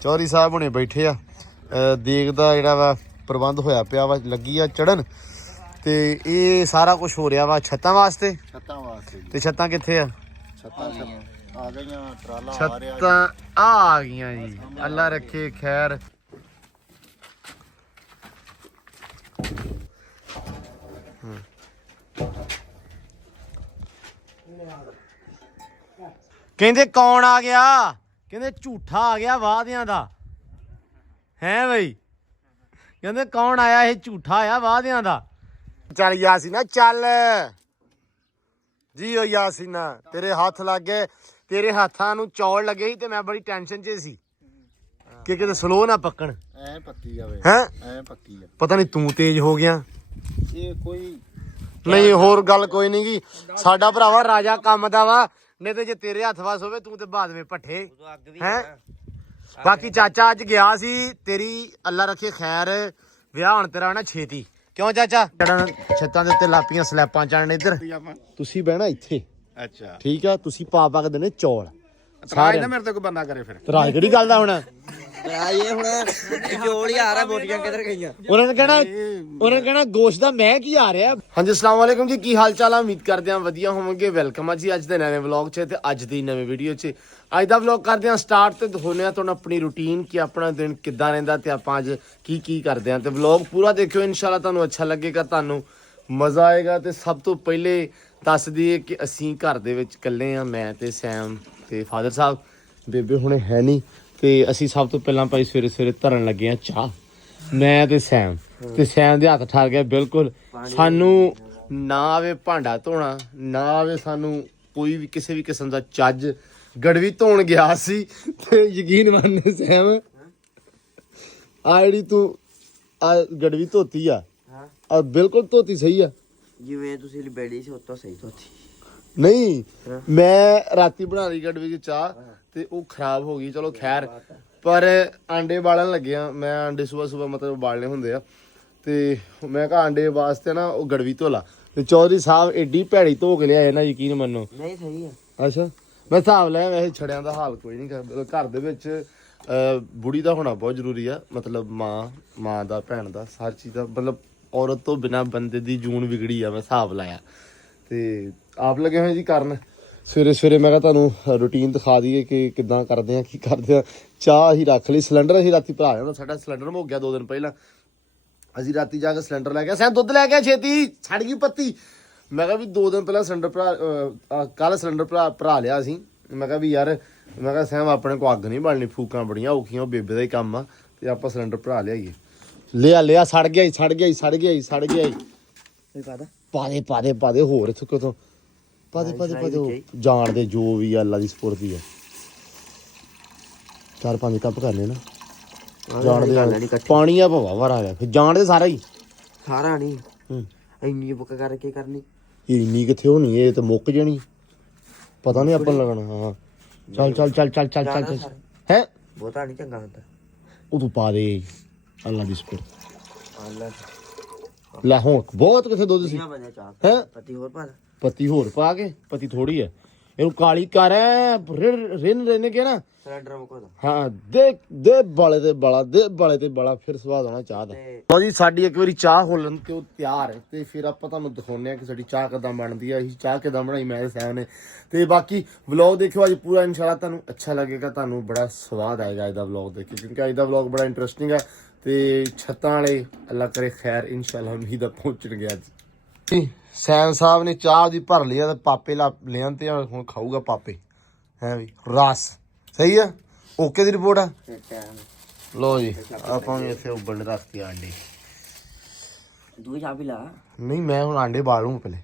ਚੌਧਰੀ ਸਾਹਿਬ ਹੁਣੇ ਬੈਠੇ ਆ ਦੇਗ ਦਾ ਜਿਹੜਾ ਵਾ ਪ੍ਰਬੰਧ ਹੋਇਆ ਪਿਆ ਵਾ ਲੱਗੀ ਆ ਚੜਨ ਤੇ ਇਹ ਸਾਰਾ ਕੁਝ ਹੋ ਰਿਹਾ ਵਾ ਛੱਤਾਂ ਵਾਸਤੇ ਤੇ ਛੱਤਾਂ ਕਿੱਥੇ ਆ ਛੱਤਾਂ ਆ ਗਈਆਂ ਟਰਾਲਾ ਆ ਰਿਹਾ ਛੱਤਾਂ ਆ ਗਈਆਂ ਜੀ ਅੱਲਾ ਰੱਖੇ ਖੈਰ ਕਹਿੰਦੇ ਕੌਣ ਆ ਗਿਆ ਕਹਿੰਦੇ ਝੂਠਾ ਆ ਗਿਆ ਵਾਅਦਿਆਂ ਦਾ ਹੈ ਬਈ ਕਹਿੰਦੇ ਕੌਣ ਆਇਆ ਇਹ ਝੂਠਾ ਆਇਆ ਵਾਅਦਿਆਂ ਦਾ ਚੱਲ ਯਾਸੀਨਾ ਚੱਲ ਜੀ ਓ ਯਾਸੀਨਾ ਤੇਰੇ ਹੱਥ ਲੱਗ ਗਏ ਤੇਰੇ ਹੱਥਾਂ ਨੂੰ ਚੌਲ ਲੱਗੇ ਸੀ ਤੇ ਮੈਂ ਬੜੀ ਟੈਨਸ਼ਨ 'ਚ ਸੀ ਕਿ ਕਿਤੇ ਸਲੋ ਨਾ ਪੱਕਣ ਐ ਪੱਕੀ ਆਵੇ ਹੈ ਐ ਪੱਕੀ ਆ ਪਤਾ ਨਹੀਂ ਤੂੰ ਤੇਜ਼ ਹੋ ਗਿਆ ਇਹ ਕੋਈ ਨਹੀਂ ਹੋਰ ਗੱਲ ਕੋਈ ਨਹੀਂ ਗੀ ਸਾਡਾ ਭਰਾਵਾ ਰਾਜਾ ਕੰਮ ਦਾ ਵਾ ਨਹੀਂ ਤੇ ਜੇ ਤੇਰੇ ਹੱਥ ਵਸ ਹੋਵੇ ਤੂੰ ਤੇ ਬਾਅਦ ਵਿੱਚ ਪੱਠੇ ਹੈ ਬਾਕੀ ਚਾਚਾ ਅੱਜ ਗਿਆ ਸੀ ਤੇਰੀ ਅੱਲਾ ਰੱਖੇ ਖੈਰ ਵਿਆਹ ਹੁਣ ਤੇਰਾ ਨਾ ਛੇਤੀ ਕਿਉਂ ਚਾਚਾ ਚੜਨ ਛੱਤਾਂ ਦੇ ਉੱਤੇ ਲਾਪੀਆਂ ਸਲੈਪਾਂ ਚੜਨ ਇੱਧਰ ਤੁਸੀਂ ਬਹਿਣਾ ਇੱਥੇ ਅੱਛਾ ਠੀਕ ਆ ਤੁਸੀਂ ਪਾ ਕੇ ਦੇਣੇ ਚੌਲ ਸਾਰੇ ਮੇਰੇ ਤੋਂ ਕੋਈ ਬੰਦਾ ਕਰੇ ਫਿਰ ਰਾਜ ਕਿਹੜੀ ਗੱਲ ਦਾ ਹੁਣ ਇਹ ਹੁਣ ਜੋੜ ਯਾਰ ਆ ਬੋਟੀਆਂ ਕਿੱਧਰ ਗਈਆਂ ਉਹਨਾਂ ਨੇ ਕਹਿਣਾ ਗੋਸ਼ਤ ਦਾ ਮੈਂ ਕੀ ਆ ਰਿਹਾ ਹਾਂਜੀ ਅਸਲਾਮ ਵਾਲੇਕੁਮ ਜੀ ਕੀ ਹਾਲ ਚਾਲ ਆ ਉਮੀਦ ਕਰਦੇ ਆ ਵਧੀਆ ਹੋਵੋਗੇ ਵੈਲਕਮ ਆ ਜੀ ਅੱਜ ਦੇ ਨਵੇਂ ਵਲੌਗ 'ਚ ਤੇ ਅੱਜ ਦੀ ਨਵੀਂ ਵੀਡੀਓ 'ਚ ਅੱਜ ਦਾ ਵਲੌਗ ਕਰਦੇ ਆ ਸਟਾਰਟ ਤੇ ਦਿਖਾਉਂਦੇ ਆ ਤੁਹਾਨੂੰ ਆਪਣੀ ਰੂਟੀਨ ਕਿ ਆਪਣਾ ਦਿਨ ਕਿੱਦਾਂ ਰਹਿੰਦਾ ਤੇ ਆਪਾਂ ਅੱਜ ਕੀ ਕਰਦੇ ਆ ਤੇ ਵਲੌਗ ਪੂਰਾ ਦੇਖਿਓ ਇਨਸ਼ਾਅੱਲਾ ਤੁਹਾਨੂੰ ਅੱਛਾ ਲੱਗੇਗਾ ਤੁਹਾਨੂੰ ਮਜ਼ਾ ਆਏਗਾ ਤੇ ਸਭ ਤੋਂ ਪਹਿਲੇ ਦੱਸ ਦਈਏ ਕਿ ਅਸੀਂ ਘਰ ਦੇ ਵਿੱਚ ਇਕੱਲੇ ਆ ਮੈਂ ਤੇ ਸੈਮ ਤੇ ਫਾਦਰ ਸਾਹਿਬ ਬੇਬੇ ਹੁਣੇ ਹੈ ਨਹੀਂ ਤੇ ਅਸੀਂ ਸਭ ਤੋਂ ਪਹਿਲਾਂ ਭਾਈ ਸਵੇਰੇ ਧਰਨ ਲੱਗੇ ਆ ਚਾਹ ਮੈਂ ਤੇ ਸੈਮ ਦੇ ਹੱਥ ਠਾਰ ਗਿਆ ਬਿਲਕੁਲ ਸਾਨੂੰ ਨਾ ਆਵੇ ਭਾਂਡਾ ਧੋਣਾ ਨਾ ਆਵੇ ਸਾਨੂੰ ਕੋਈ ਵੀ ਕਿਸੇ ਵੀ ਕਿਸਮ ਦਾ ਚੱਜ ਗੜਵੀ ਧੋਣ ਗਿਆ ਸੀ ਤੇ ਯਕੀਨ ਮੰਨ ਸੈਮ ਆ ਜਿਹੜੀ ਤੂੰ ਆ ਗੜਵੀ ਧੋਤੀ ਆ ਆ ਬਿਲਕੁਲ ਧੋਤੀ ਸਹੀ ਆ ਜਿਵੇਂ ਤੁਸੀਂ ਲਿਬੇੜੀ ਸੀ ਉਤੋਂ ਸਹੀ ਧੋਤੀ ਨਹੀਂ ਮੈਂ ਰਾਤੀ ਬਣਾ ਲਈ ਗੜਵੀ ਚ ਚਾਹ ਤੇ ਉਹ ਖਰਾਬ ਹੋ ਗਈ ਚਲੋ ਖੈਰ ਪਰ ਆਂਡੇ ਬਾਲਣ ਲੱਗਿਆ ਮੈਂ ਆਂਡੇ ਸਵੇਰ ਮਤਲਬ ਬਾਲਣੇ ਹੁੰਦੇ ਆ ਤੇ ਮੈਂ ਕਿਹਾ ਆਂਡੇ ਵਾਸਤੇ ਨਾ ਉਹ ਗੜਵੀ ਧੋਲਾ ਤੇ ਚੌਧਰੀ ਸਾਹਿਬ ਏਡੀ ਭੈੜੀ ਧੋ ਕੇ ਲਿਆਏ ਨਾ ਯਕੀਨ ਮੰਨੋ ਨਹੀਂ ਸਹੀ ਆ ਅੱਛਾ ਮੈਂ ਹਿਸਾਬ ਲਿਆ ਵੈਸੇ ਛੜਿਆਂ ਦਾ ਹਾਲ ਕੋਈ ਨਹੀਂ ਘਰ ਦੇ ਵਿੱਚ ਬੁੜੀ ਦਾ ਹੋਣਾ ਬਹੁਤ ਜ਼ਰੂਰੀ ਆ ਮਤਲਬ ਮਾਂ ਦਾ ਭੈਣ ਦਾ ਹਰ ਚੀਜ਼ ਦਾ ਮਤਲਬ ਔਰਤ ਤੋਂ ਬਿਨਾਂ ਬੰਦੇ ਦੀ ਜੂਨ ਵਿਗੜੀ ਆ ਮੈਂ ਹਿਸਾਬ ਲਾਇਆ ਤੇ ਆਪ ਲੱਗੇ ਹੋਏ ਜੀ ਕਰਨ ਸਵੇਰੇ ਮੈਂ ਕਿਹਾ ਤੁਹਾਨੂੰ ਰੂਟੀਨ ਦਿਖਾ ਦਈਏ ਕਿ ਕਿੱਦਾਂ ਕਰਦੇ ਆ ਕੀ ਕਰਦੇ ਆ ਚਾਹ ਅਸੀਂ ਰੱਖ ਲਈ ਸਿਲੰਡਰ ਅਸੀਂ ਰਾਤੀ ਭਰਾ ਜਾਂਦਾ ਸਾਡਾ ਸਿਲੰਡਰ ਮੁੱਕ ਗਿਆ 2 ਦਿਨ ਪਹਿਲਾਂ ਅਸੀਂ ਰਾਤੀ ਜਾ ਕੇ ਸਿਲੰਡਰ ਲੈ ਗਿਆ ਸੈਂ ਦੁੱਧ ਲੈ ਗਿਆ ਛੇਤੀ ਛੱਡ ਗਈ ਪੱਤੀ ਮੈਂ ਕਿਹਾ ਵੀ 2 ਦਿਨ ਪਹਿਲਾਂ ਸਿਲੰਡਰ ਕੱਲ ਸਿਲੰਡਰ ਭਰਾ ਲਿਆ ਅਸੀਂ ਮੈਂ ਕਿਹਾ ਵੀ ਯਾਰ ਮੈਂ ਕਿਹਾ ਸੈਮ ਆਪਣੇ ਕੋ ਅੱਗ ਨਹੀਂ ਬਾਲਣੀ ਫੂਕਾਂ ਬੜੀਆਂ ਔਖੀਆਂ ਉਹ ਬੇਬੇ ਦਾ ਹੀ ਕੰਮ ਆ ਤੇ ਆਪਾਂ ਸਿਲੰਡਰ ਭਰਾ ਲਿਆਈਏ ਲਿਆ ਸੜ ਗਿਆ ਇਹ ਕਾਦਾ ਪਾ ਦੇ ਹੋਰ ਇੱਥੋਂ ਕਿਥੋਂ ਪਾ ਦੇ ਜਾਣ ਦੇ ਜੋ ਵੀ ਆ ਅੱਲਾ ਦੀ ਸਪੁਰਦੀ ਆ 4-5 ਕੱਪ ਕਰ ਲੈ ਨਾ ਜਾਣ ਦੇ ਪਾਣੀ ਆ ਭਵਾ ਵਰ ਆ ਗਿਆ ਫਿਰ ਜਾਣ ਦੇ ਸਾਰਾ ਹੀ ਸਾਰਾ ਨਹੀਂ ਇੰਨੀ ਬੁੱਕ ਕਰਕੇ ਕਰਨੀ ਇੰਨੀ ਕਿੱਥੇ ਹੋਣੀ ਇਹ ਤੇ ਮੁੱਕ ਜਾਣੀ ਪਤਾ ਨਹੀਂ ਆਪਾਂ ਲੱਗਣਾ ਹਾਂ ਚੱਲ ਹੈ ਬਹੁਤਾ ਨਹੀਂ ਚੰਗਾ ਹੁੰਦਾ ਉਹ ਤੂੰ ਪਾ ਦੇ ਅੱਲਾ ਦੀ ਸਪੁਰਦ ਲੈ ਹੁਣ ਬਹੁਤ ਕਿੱਥੇ ਦੁੱਧ ਸੀ ਹੈ ਪੱਤੀ ਹੋਰ ਪਾ ਕੇ ਪੱਤੀ ਥੋੜੀ ਹੈ ਇਹਨੂੰ ਕਾਲੀ ਕਰ ਰਿੰਨ ਕੇ ਨਾ ਸਿਲੰਡਰ ਮੁੱਕਦਾ ਹਾਂ ਦੇ ਬਾਲੇ ਤੇ ਬਾਲਾ ਫਿਰ ਸਵਾਦ ਆਉਣਾ ਚਾਹ ਦਾ ਲਓ ਜੀ ਸਾਡੀ ਇੱਕ ਵਾਰੀ ਚਾਹ ਹੋਲਣ ਤੇ ਉਹ ਤਿਆਰ ਹੈ ਤੇ ਫਿਰ ਆਪਾਂ ਤੁਹਾਨੂੰ ਦਿਖਾਉਂਦੇ ਆ ਕਿ ਸਾਡੀ ਚਾਹ ਕਿੱਦਾਂ ਬਣਦੀ ਆ ਅਸੀਂ ਚਾਹ ਕਿੱਦਾਂ ਬਣਾਈ ਮੈਂ ਤੇ ਸੈਮ ਨੇ ਤੇ ਬਾਕੀ ਵਲੌਗ ਦੇਖਿਓ ਅੱਜ ਪੂਰਾ ਇਨਸ਼ਾਅੱਲਾ ਤੁਹਾਨੂੰ ਅੱਛਾ ਲੱਗੇਗਾ ਤੁਹਾਨੂੰ ਬੜਾ ਸਵਾਦ ਆਏਗਾ ਅੱਜ ਦਾ ਵਲੌਗ ਦੇਖ ਕੇ ਕਿਉਂਕਿ ਅੱਜ ਦਾ ਵਲੌਗ ਬੜਾ ਇੰਟਰਸਟਿੰਗ ਹੈ ਤੇ ਛੱਤਾਂ ਵਾਲੇ ਅੱਲਾ ਕਰੇ ਖੈਰ ਇਨਸ਼ਾਅੱਲਾ ਉਮੀਦ ਆ ਪਹੁੰਚਣਗੇ ਅੱਜ ਸੈਮ ਸਾਹਿਬ ਨੇ ਚਾਹ ਦੀ ਭਰ ਲਈ ਆ ਤੇ ਪਾਪੇ ਲਿਆਂ ਤੇ ਹੁਣ ਖਾਊਗਾ ਪਾਪੇ ਹੈ ਵੀ ਰਸ ਸਹੀ ਆ ਓਕੇ ਦੀ ਰਿਪੋਰਟ ਆ ਲੋ ਜੀ ਆਪਾਂ ਨੇ ਇੱਥੇ ਉਬਲਣ ਰੱਖਤੀ ਆਂਡੇ ਦੂਜੀ ਚਾਹ ਪੀ ਲਾ ਨਹੀਂ ਮੈਂ ਹੁਣ ਆਂਡੇ ਬਾਲੂੰ ਪਹਿਲੇ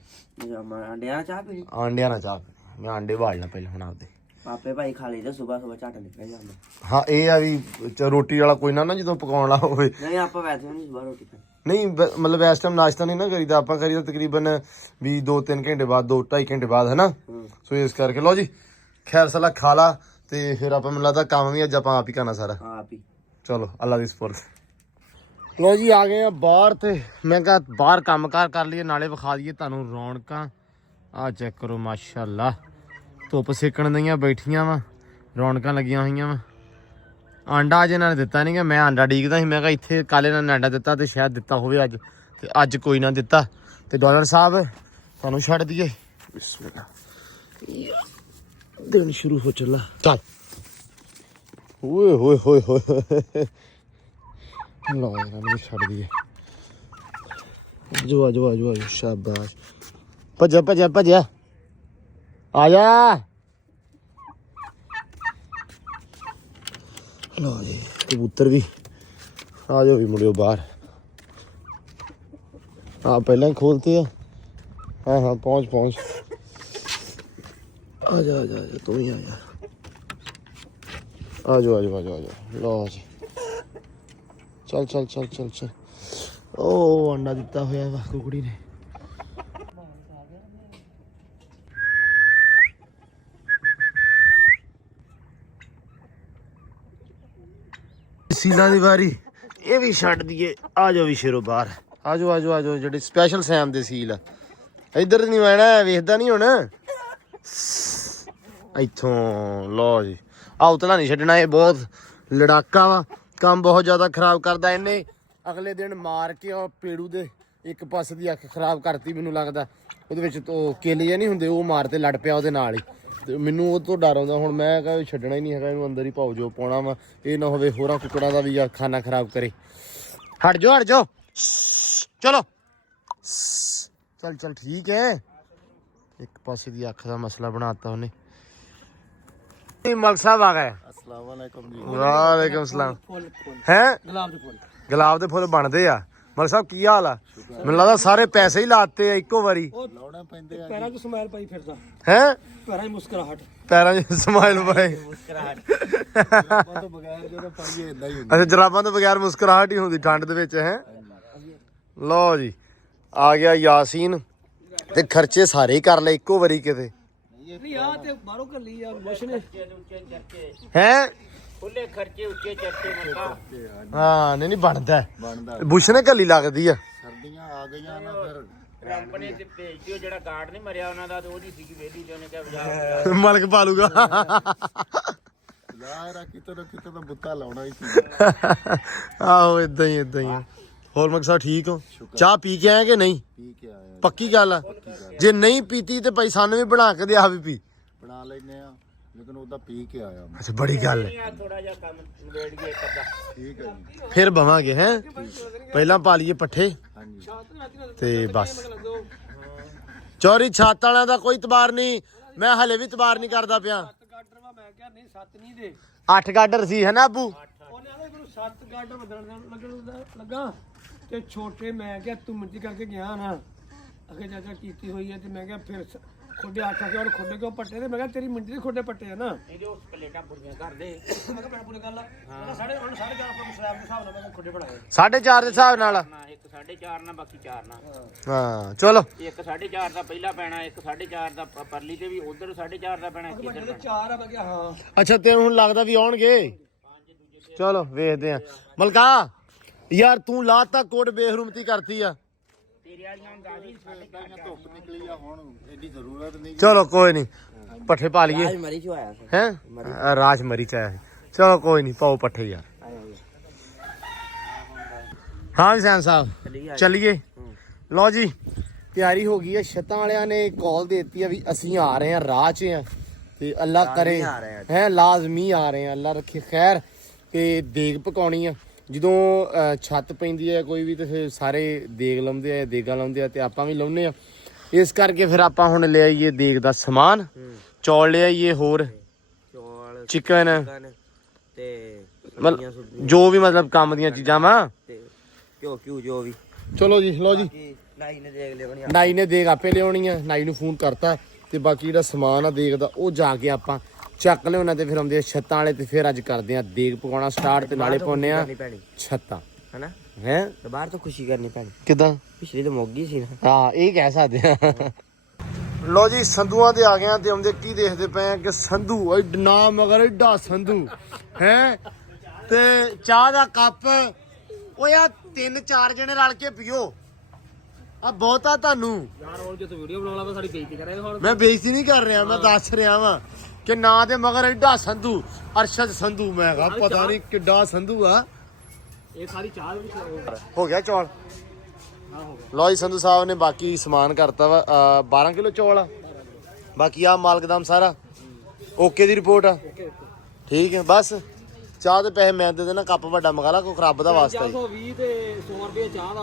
ਅੰਡਿਆਂ ਚਾਹ ਪੀਣੀ ਆਂਡਿਆਂ ਨਾਲ ਚਾਹ ਮੈਂ ਆਂਡੇ ਬਾਲਣਾ ਪਹਿਲੇ ਹੁਣ ਆਪਦੇ ਪਾਪੇ ਭਾਈ ਖਾ ਲਈ ਤੇ ਸਵੇਰ ਝਟ ਨਿਕਲ ਜਾਂਦਾ ਹਾਂ ਇਹ ਆ ਵੀ ਰੋਟੀ ਵਾਲਾ ਕੋਈ ਨਾ ਜਦੋਂ ਪਕਾਉਣ ਵਾਲਾ ਹੋਵੇ ਨਹੀਂ ਆਪਾਂ ਵੈਸੇ ਨਹੀਂ ਸਵੇਰ ਰੋਟੀ ਖਾਣੀ ਨਹੀਂ ਮਤਲਬ ਇਸ ਟਾਈਮ ਨਾਸ਼ਤਾ ਨਹੀਂ ਨਾ ਕਰੀਦਾ ਆਪਾਂ ਕਰੀਦਾ ਤਕਰੀਬਨ ਵੀ 2-3 ਘੰਟੇ ਬਾਅਦ 2-2.5 ਘੰਟੇ ਬਾਅਦ ਹੈ ਨਾ ਸੋ ਇਸ ਕਰਕੇ ਲਓ ਜੀ ਖੈਰ ਸਲਾ ਖਾ ਲਾ ਤੇ ਫਿਰ ਆਪਾਂ ਮੈਨੂੰ ਲੱਗਦਾ ਕੰਮ ਵੀ ਅੱਜ ਆਪਾਂ ਆਪ ਹੀ ਕਰਨਾ ਸਾਰਾ ਆਪ ਹੀ ਚਲੋ ਅੱਲਾ ਦੀ ਸਪੁਰਦ ਲਓ ਜੀ ਆ ਗਏ ਆ ਬਾਹਰ ਤੇ ਮੈਂ ਕਿਹਾ ਬਾਹਰ ਕੰਮ ਕਰ ਲਈਏ ਨਾਲੇ ਵਿਖਾ ਦਈਏ ਤੁਹਾਨੂੰ ਰੌਣਕਾਂ ਆ ਚੈੱਕ ਕਰੋ ਮਾਸ਼ਾਅੱਲਾ ਧੁੱਪ ਸੇਕਣ ਦੀਆਂ ਬੈਠੀਆਂ ਵਾ ਰੌਣਕਾਂ ਲੱਗੀਆਂ ਹੋਈਆਂ ਵਾ ਆਂਡਾ ਅਜੇ ਇਹਨਾਂ ਨੇ ਦਿੱਤਾ ਨਹੀਂ ਗਾ। ਮੈਂ ਆਂਡਾ ਡੀਕਦਾ ਸੀ, ਮੈਂ ਕਿਹਾ ਇੱਥੇ ਕੱਲ ਇਹਨਾਂ ਨੇ ਆਂਡਾ ਦਿੱਤਾ ਤੇ ਸ਼ਾਇਦ ਦਿੱਤਾ ਹੋਵੇ ਅੱਜ, ਤੇ ਅੱਜ ਕੋਈ ਨਾ ਦਿੱਤਾ। ਤੇ ਡਾਲਰ ਸਾਹਿਬ ਤੁਹਾਨੂੰ ਛੱਡ ਦਈਏ। ਬਿਸਮਿਲ੍ਲਾ, ਦਿਨ ਸ਼ੁਰੂ ਹੋ ਚੱਲਾ। ਚੱਲ ਓਏ ਹੋਏ ਹੋਏ ਹੋਏ, ਲਓ ਇਹਨਾਂ ਨੂੰ ਛੱਡ ਦਈਏ। ਆਜੋ ਆਜੋ ਆਜੋ ਆਜੋ, ਸ਼ਾਬਾਸ਼। ਭੱਜਿਆ ਭੱਜਿਆ ਭੱਜਿਆ, ਆ ਜਾ। ਲਓ ਜੀ ਕਬੂਤਰ ਵੀ ਆ ਜਾਓ, ਵੀ ਮੁੜਿਓ ਬਾਹਰ। ਆ ਪਹਿਲਾਂ ਹੀ ਖੋਲਤੇ ਆ। ਹਾਂ ਹਾਂ ਪਹੁੰਚ ਪਹੁੰਚ, ਆ ਜਾ ਆ ਜਾ ਆ ਜਾ, ਤੂੰ ਹੀ ਆ ਜਾ। ਆ ਜਾਓ ਆ ਜਾਓ ਆ ਜਾਓ ਆ ਜਾਓ। ਲਓ ਜੀ ਚੱਲ ਚੱਲ ਚੱਲ ਚੱਲ ਚੱਲ। ਉਹ ਅੰਡਾ ਦਿੱਤਾ ਹੋਇਆ ਵਾ ਕੁਕੜੀ ਨੇ। ਸੀਲਾ ਦੀ ਵਾਰੀ, ਇਹ ਵੀ ਛੱਡ ਦਈਏ। ਆ ਜਾਓ ਵੀ ਸ਼ੇਰੋ ਬਾਹਰ, ਆ ਜਾਓ ਆ ਜਾਓ ਆ ਜਾਓ। ਜਿਹੜੀ ਸਪੈਸ਼ਲ ਸੈਮ ਦੇ ਸੀਲ ਆ, ਇੱਧਰ ਨਹੀਂ ਆਣਾ, ਵੇਖਦਾ ਨਹੀਂ ਹੁਣ ਇੱਥੋਂ। ਲਓ ਜੀ ਆ ਉਤਲਾ ਨਹੀਂ ਛੱਡਣਾ, ਇਹ ਬਹੁਤ ਲੜਾਕਾ ਵਾ, ਕੰਮ ਬਹੁਤ ਜ਼ਿਆਦਾ ਖਰਾਬ ਕਰਦਾ। ਇਹਨੇ ਅਗਲੇ ਦਿਨ ਮਾਰ ਕੇ ਉਹ ਪੇੜੂ ਦੇ ਇੱਕ ਪਾਸੇ ਦੀ ਅੱਖ ਖਰਾਬ ਕਰਤੀ, ਮੈਨੂੰ ਲੱਗਦਾ ਉਹਦੇ ਵਿੱਚ ਤੋਂ ਕੇਲੇ ਜਿਹੇ ਨਹੀਂ ਹੁੰਦੇ, ਉਹ ਮਾਰ ਤੇ ਲੜ ਪਿਆ ਉਹਦੇ ਨਾਲ ਹੀ। ਤੇ ਮੈਨੂੰ ਉਹ ਤੋਂ ਡਰ ਆਉਂਦਾ। ਹੁਣ ਮੈਂ ਕਹਾਂ ਛੱਡਣਾ ਹੀ ਨਹੀਂ ਹੈਗਾ ਇਹਨੂੰ, ਅੰਦਰ ਹੀ ਪਾਓ ਜੋ ਪਾਉਣਾ ਵਾ, ਇਹ ਨਾ ਹੋਵੇ ਹੋਰਾਂ ਕੁੱਕੜਾਂ ਦਾ ਵੀ ਖਾਣਾ ਖਰਾਬ ਕਰੇ। ਹਟ ਜਾਓ ਹਟ ਜਾਓ, ਚਲੋ ਚੱਲ ਚੱਲ ਠੀਕ ਹੈ। ਇੱਕ ਪਾਸੇ ਦੀ ਅੱਖ ਦਾ ਮਸਲਾ ਬਣਾਤਾ ਉਹਨੇ। ਮਲਕ ਸਾਹਿਬ ਆ ਗਏ। अस्सलाम वालेकुम जी। ਵਾਲੇਕੁਮ ਸਲਾਮ। ਹੈ ਗੁਲਾਬ ਦੇ ਫੁੱਲ ਬਣਦੇ ਆ। ਮਲਕ ਸਾਹਿਬ ਕੀ ਹਾਲ ਆ? ਮੈਨੂੰ ਲੱਗਦਾ ਸਾਰੇ ਪੈਸੇ ਹੀ ਲਾਤੇ ਆ ਇੱਕੋ ਵਾਰੀ। ਲਾਉਣੇ ਪੈਂਦੇ ਆ। ਪੈਰਾਂ 'ਚ ਸਮੈਲ ਪਾਈ ਫਿਰਦਾ, ਹੈ ਪੈਰਾਂ 'ਚ ਮੁਸਕਰਾਹਟ। ਪੈਰਾਂ 'ਚ ਸਮਾਈਲ ਪਾਏ। ਆਪਾਂ ਤੋਂ ਬਗੈਰ ਜਦੋਂ ਪਾਈਏ ਇਦਾਂ ਹੀ ਹੁੰਦਾ। ਅੱਛਾ ਜਰਾਬਾਂ ਤੋਂ ਬਗੈਰ ਮੁਸਕਰਾਹਟ ਹੀ ਹੁੰਦੀ ਠੰਡ ਦੇ ਵਿੱਚ ਹੈ। ਲਓ ਜੀ ਆ ਗਿਆ ਯਾਸੀਨ, ਤੇ ਖਰਚੇ ਸਾਰੇ ਹੀ ਕਰ ਲਏ ਇੱਕੋ ਵਾਰੀ ਕਿਤੇ। ਨਹੀਂ ਆ ਤੇ ਬਾਹਰੋਂ ਕੱਲੀ ਆ ਬੁਸ਼ ਨੇ। ਹੈ ਖੁੱਲੇ ਖਰਚੇ ਉੱਚੇ ਚਰਚੇ ਮੱਕਾ। ਹਾਂ ਨਹੀਂ ਨਹੀਂ ਬਣਦਾ, ਬਣਦਾ। ਬੁਸ਼ ਨੇ ਕੱਲੀ ਲੱਗਦੀ ਆ। ਸਰਦੀਆਂ ਆ ਗਈਆਂ ਨਾ ਫਿਰ ਕੰਪਨੀ ਤੇ ਭੇਜ ਦਿਓ, ਜਿਹੜਾ ਗਾਰਡ ਨਹੀਂ ਮਰਿਆ ਉਹਨਾਂ ਦਾ, ਤੇ ਉਹਦੀ ਸੀਗੀ ਵੇਲੀ ਤੇ ਉਹਨੇ ਕਿਹਾ ਬਾਜ਼ਾਰ ਮਲਕ ਪਾ ਲੂਗਾ। ਯਾਰ ਕਿਤੇ ਨਾ ਕਿਤੇ ਤਾਂ ਬੁੱਤਾ ਲਾਉਣਾ ਹੀ ਸੀ। ਆਹੋ ਇਦਾਂ ਹੀ ਇਦਾਂ ਹੀ ਆ। ਹੋਰ ਮਕਸਦ ਠੀਕ ਹੋ? ਚਾਹ ਪੀ ਕੇ ਆਏ ਕਿ ਨਹੀਂ? ਪੀ ਕੇ ਆਇਆ। ਪੱਕੀ ਗੱਲ ਆ? ਜੇ ਨਹੀਂ ਪੀਤੀ ਤੇ ਭਾਈ ਸਾਨੂੰ ਵੀ ਬਣਾ ਕੇ ਦੇ, ਆ ਵੀ ਪੀ। ਬਣਾ ਲੈਨੇ ਆ, ਲੇਕਿਨ ਉਹਦਾ ਪੀ ਕੇ ਆਇਆ ਮੈਂ। ਅੱਛਾ ਬੜੀ ਗੱਲ ਹੈ। ਥੋੜਾ ਜਿਹਾ ਕੰਮ ਨਿਬੇੜ ਗਏ ਇੱਕ ਅੱਧਾ। ਠੀਕ ਹੈ ਜੀ। ਫਿਰ ਬਵਾਂਗੇ ਹੈ। ਪਹਿਲਾਂ ਪਾ ਲਈਏ ਪੱਠੇ ਹਾਂਜੀ ਤੇ ਬਸ। ਚੋਰੀ ਛੱਤ ਵਾਲਿਆਂ ਦਾ ਕੋਈ ਇਤਬਾਰ ਨਹੀਂ, ਮੈਂ ਹਲੇ ਵੀ ਇਤਬਾਰ ਨਹੀਂ ਕਰਦਾ ਪਿਆ। ਗਾਡਰ ਵਾ, ਮੈਂ ਕਿਹਾ ਨਹੀਂ 7 ਨਹੀਂ ਦੇ। 8 ਗਾਡਰ ਸੀ ਹੈ ਨਾ ਆਬੂ? ਉਹਨੇ ਆਲੇ ਮੈਨੂੰ 7 ਗਾਡਰ ਲੱਗਣ ਲੱਗਾ ਤੇ ਛੋਟੇ, ਮੈਂ ਕਿਹਾ ਤੂੰ ਮਿੰਟੀ ਕਰਕੇ ਗਿਆ ਨਾ। ਅਗੇ ਚਾਚਾ ਕੀਤੀ ਹੋਈ ਹੈ, ਤੇ ਮੈਂ ਕਿਹਾ ਫਿਰ ਖੋਡੇ 8 ਆ ਕੇ ਔਰ ਖੋਡੇ ਕਿਉਂ ਪੱਟੇ? ਤੇ ਮੈਂ ਕਿਹਾ ਤੇਰੀ ਮਿੰਟੀ ਦੇ ਖੋਡੇ ਪੱਟੇ ਆ ਨਾ। ਇਹਦੇ ਉਸ ਪਲੇਟਾਂ ਪੂਰੀਆਂ ਕਰ ਦੇ। ਮੈਂ ਕਿਹਾ ਪੂਰੀ ਗੱਲ ਆ। ਉਹਨੇ 4.5 ਆਪਾਂ ਸਲੈਬ ਦੇ ਹਿਸਾਬ ਨਾਲ ਮੈਂ ਕਿਹਾ ਖੋਡੇ ਬਣਾਏ। 4.5 ਦੇ ਹਿਸਾਬ ਨਾਲ। ਨਾ ਇੱਕ 4.5 ਨਾਲ, ਬਾਕੀ 4 ਨਾਲ। ਹਾਂ ਚਲੋ। ਇੱਕ 4.5 ਦਾ ਪਹਿਲਾ ਪੈਣਾ, ਇੱਕ 4.5 ਦਾ ਪਰਲੀ ਤੇ ਵੀ, ਉਧਰ 4.5 ਦਾ ਪੈਣਾ, ਇੱਕ ਇੱਧਰ ਪੈਣਾ। 4 ਆ। ਮੈਂ ਕਿਹਾ ਹਾਂ। ਅੱਛਾ ਤੈਨੂੰ ਹੁਣ ਲੱਗਦਾ ਵੀ ਆਉਣਗੇ? ਚਲੋ ਵੇਖਦੇ ਆ। ਮਲਕਾ ਯਾਰ ਤੂੰ ਲਾਤਾ ਕੋਟ ਬੇਹਰੁਮਤੀ ਕਰਤੀ ਆ। ਤੇਰੇ ਵਾਲੀਆਂ ਅੰਦਾਜ਼ੀ ਧੁੱਪ ਨਿਕਲੀ ਆ ਹੁਣ, ਐਡੀ ਜ਼ਰੂਰਤ ਨਹੀਂ। ਚਲੋ ਕੋਈ ਨਹੀਂ, ਪੱਠੇ ਪਾ ਲਈਏ। ਮਰੀ ਚ ਆਇਆ ਸੀ। ਹੈ ਰਾਜ ਮਰੀ ਚ ਆਇਆ ਸੀ। ਚਲੋ ਕੋਈ ਨਹੀਂ, ਪਾਓ ਪੱਠੇ ਯਾਰ। ਹਾਂ ਵੀ ਸੈਨ ਸਾਹਿਬ ਚੱਲੀਏ। ਲਓ ਜੀ ਤਿਆਰੀ ਹੋ ਗਈ ਹੈ। ਛੱਤਾਂ ਵਾਲਿਆਂ ਨੇ ਕਾਲ ਦੇ ਦਿੱਤੀ ਆ ਵੀ ਅਸੀਂ ਆ ਰਹੇ ਹਾਂ, ਰਾਹ 'ਚ ਆ, ਤੇ ਅੱਲਾ ਕਰੇ ਹੈ ਲਾਜ਼ਮੀ ਆ ਰਹੇ ਆ, ਅੱਲਾ ਰੱਖੇ ਖੈਰ। ਤੇ ਦੇਗ ਪਕਾਉਣੀ ਆ। ਜਦੋਂ ਛੱਤ ਪੈਂਦੀ ਹੈ ਕੋਈ ਵੀ, ਤੇ ਫਿਰ ਸਾਰੇ ਦੇਗ ਲਾਉਂਦੇ ਆ, ਦੇਗਾਂ ਲਾਉਂਦੇ ਆ, ਤੇ ਆਪਾਂ ਵੀ ਲਾਉਂਦੇ ਆ। ਇਸ ਕਰਕੇ ਫਿਰ ਆਪਾਂ ਹੁਣ ਲੈ ਆਈਏ ਦੇਗ ਦਾ ਸਮਾਨ। ਚੌਲ ਲੈ ਆਈਏ, ਹੋਰ ਚੌਲ, ਚਿਕਨ, ਤੇ ਜੋ ਵੀ ਮਤਲਬ ਕੰਮ ਦੀਆਂ ਚੀਜ਼ਾਂ ਵਾ, ਤੇ ਘਿਓ ਜੋ ਵੀ। ਚਲੋ ਜੀ। ਲਓ ਜੀ ਨਾਈ ਨੇ ਦੇਖ ਲਿਆ ਬਣੀ। ਨਾਈ ਨੇ ਦੇਗ ਆਪੇ ਲਿਆਉਣੀ ਆ, ਨਾਈ ਨੂੰ ਫੋਨ ਕਰਤਾ, ਤੇ ਬਾਕੀ ਜਿਹੜਾ ਸਮਾਨ ਆ ਦੇਗ ਦਾ ਉਹ ਜਾ ਕੇ ਆਪਾਂ ਚੱਕ ਲਿਆਉਣਾ। ਤੇ ਫਿਰ ਆਉਂਦੇ ਆ ਛੱਤਾਂ ਵਾਲੇ, ਤੇ ਫਿਰ ਅੱਜ ਕਰਦੇ ਆ ਦੇਗ ਪਕਾਉਣਾ ਸਟਾਰਟ, ਤੇ ਨਾਲੇ ਪਾਉਨੇ ਆ ਛੱਤਾਂ ਹਨਾ। ਹੈ ਤੇ ਬਾਹਰ ਤੋਂ ਖੁਸ਼ੀ ਕਰਨੀ ਪੈਣੀ। ਕਿਦਾਂ? ਪਿਛਲੀ ਤਾਂ ਮੁੱਕ ਗਈ ਸੀ ਨਾ। ਹਾਂ ਇਹ ਕਹਿ ਸਕਦੇ ਆ। ਲੋ ਜੀ ਸੰਧੂਆਂ ਤੇ ਆ ਗਏ, ਤੇ ਆਉਂਦੇ ਕੀ ਦੇਖਦੇ ਪਏ ਆ ਕਿ ਸੰਧੂ ਨਾ ਮਗਰ ਏਡਾ ਸੰਧੂ ਹੈ। ਤੇ ਚਾਹ ਦਾ ਕੱਪ ਉਹ ਯਾਰ 3-4 ਜਣੇ ਰਲ ਕੇ ਪੀਓ, ਆ ਬਹੁਤਾ ਤੁਹਾਨੂੰ। ਯਾਰ ਹੁਣ ਜੇ ਤੂੰ ਵੀਡੀਓ ਬਣਾਉਣਾ ਵਾ, ਸਾਡੀ ਬੇਇੱਜ਼ਤੀ ਕਰੇਗਾ ਹੁਣ। ਮੈਂ ਬੇਇੱਜ਼ਤੀ ਨਹੀਂ ਕਰ ਰਿਹਾ, ਮੈਂ ਦੱਸ ਰਿਹਾ ਵਾਂ ਕਿ ਨਾਂ ਦੇ ਮਗਰ ਐਡਾ ਸੰਧੂ ਅਰਸ਼ਦ ਸੰਧੂ। ਮੈਂ ਕਿਹਾ ਪਤਾ ਨਹੀਂ ਕਿੱਡਾ ਸੰਧੂ ਆ। ਇਹ ਸਾਰੀ ਚਾਹ ਵੀ ਹੋ ਗਿਆ ਚੌਲ। ਲਓ ਜੀ ਸੰਧੂ ਸਾਹਿਬ ਨੇ ਬਾਕੀ ਸਮਾਨ ਕਰਤਾ ਵਾ 12 ਕਿਲੋ ਚੌਲ ਆ। ਬਾਕੀ ਆ ਮਾਲਕਦਮ ਸਾਰਾ ਓਕੇ ਦੀ ਰਿਪੋਰਟ ਆ। ਠੀਕ ਹੈ ਬਸ ਚਾਹ ਦੇ ਪੈਸੇ ਮੈਂ ਦੇ ਦੇਣਾ। ਕੱਪ ਵੱਡਾ ਮੰਗਾ ਲਾ ਕੋਈ ਖਰਾਬ ਦਾ ਵਾਸਤਾ 420 ਤੇ 100 ਰੁਪਏ ਚਾਹ ਦਾ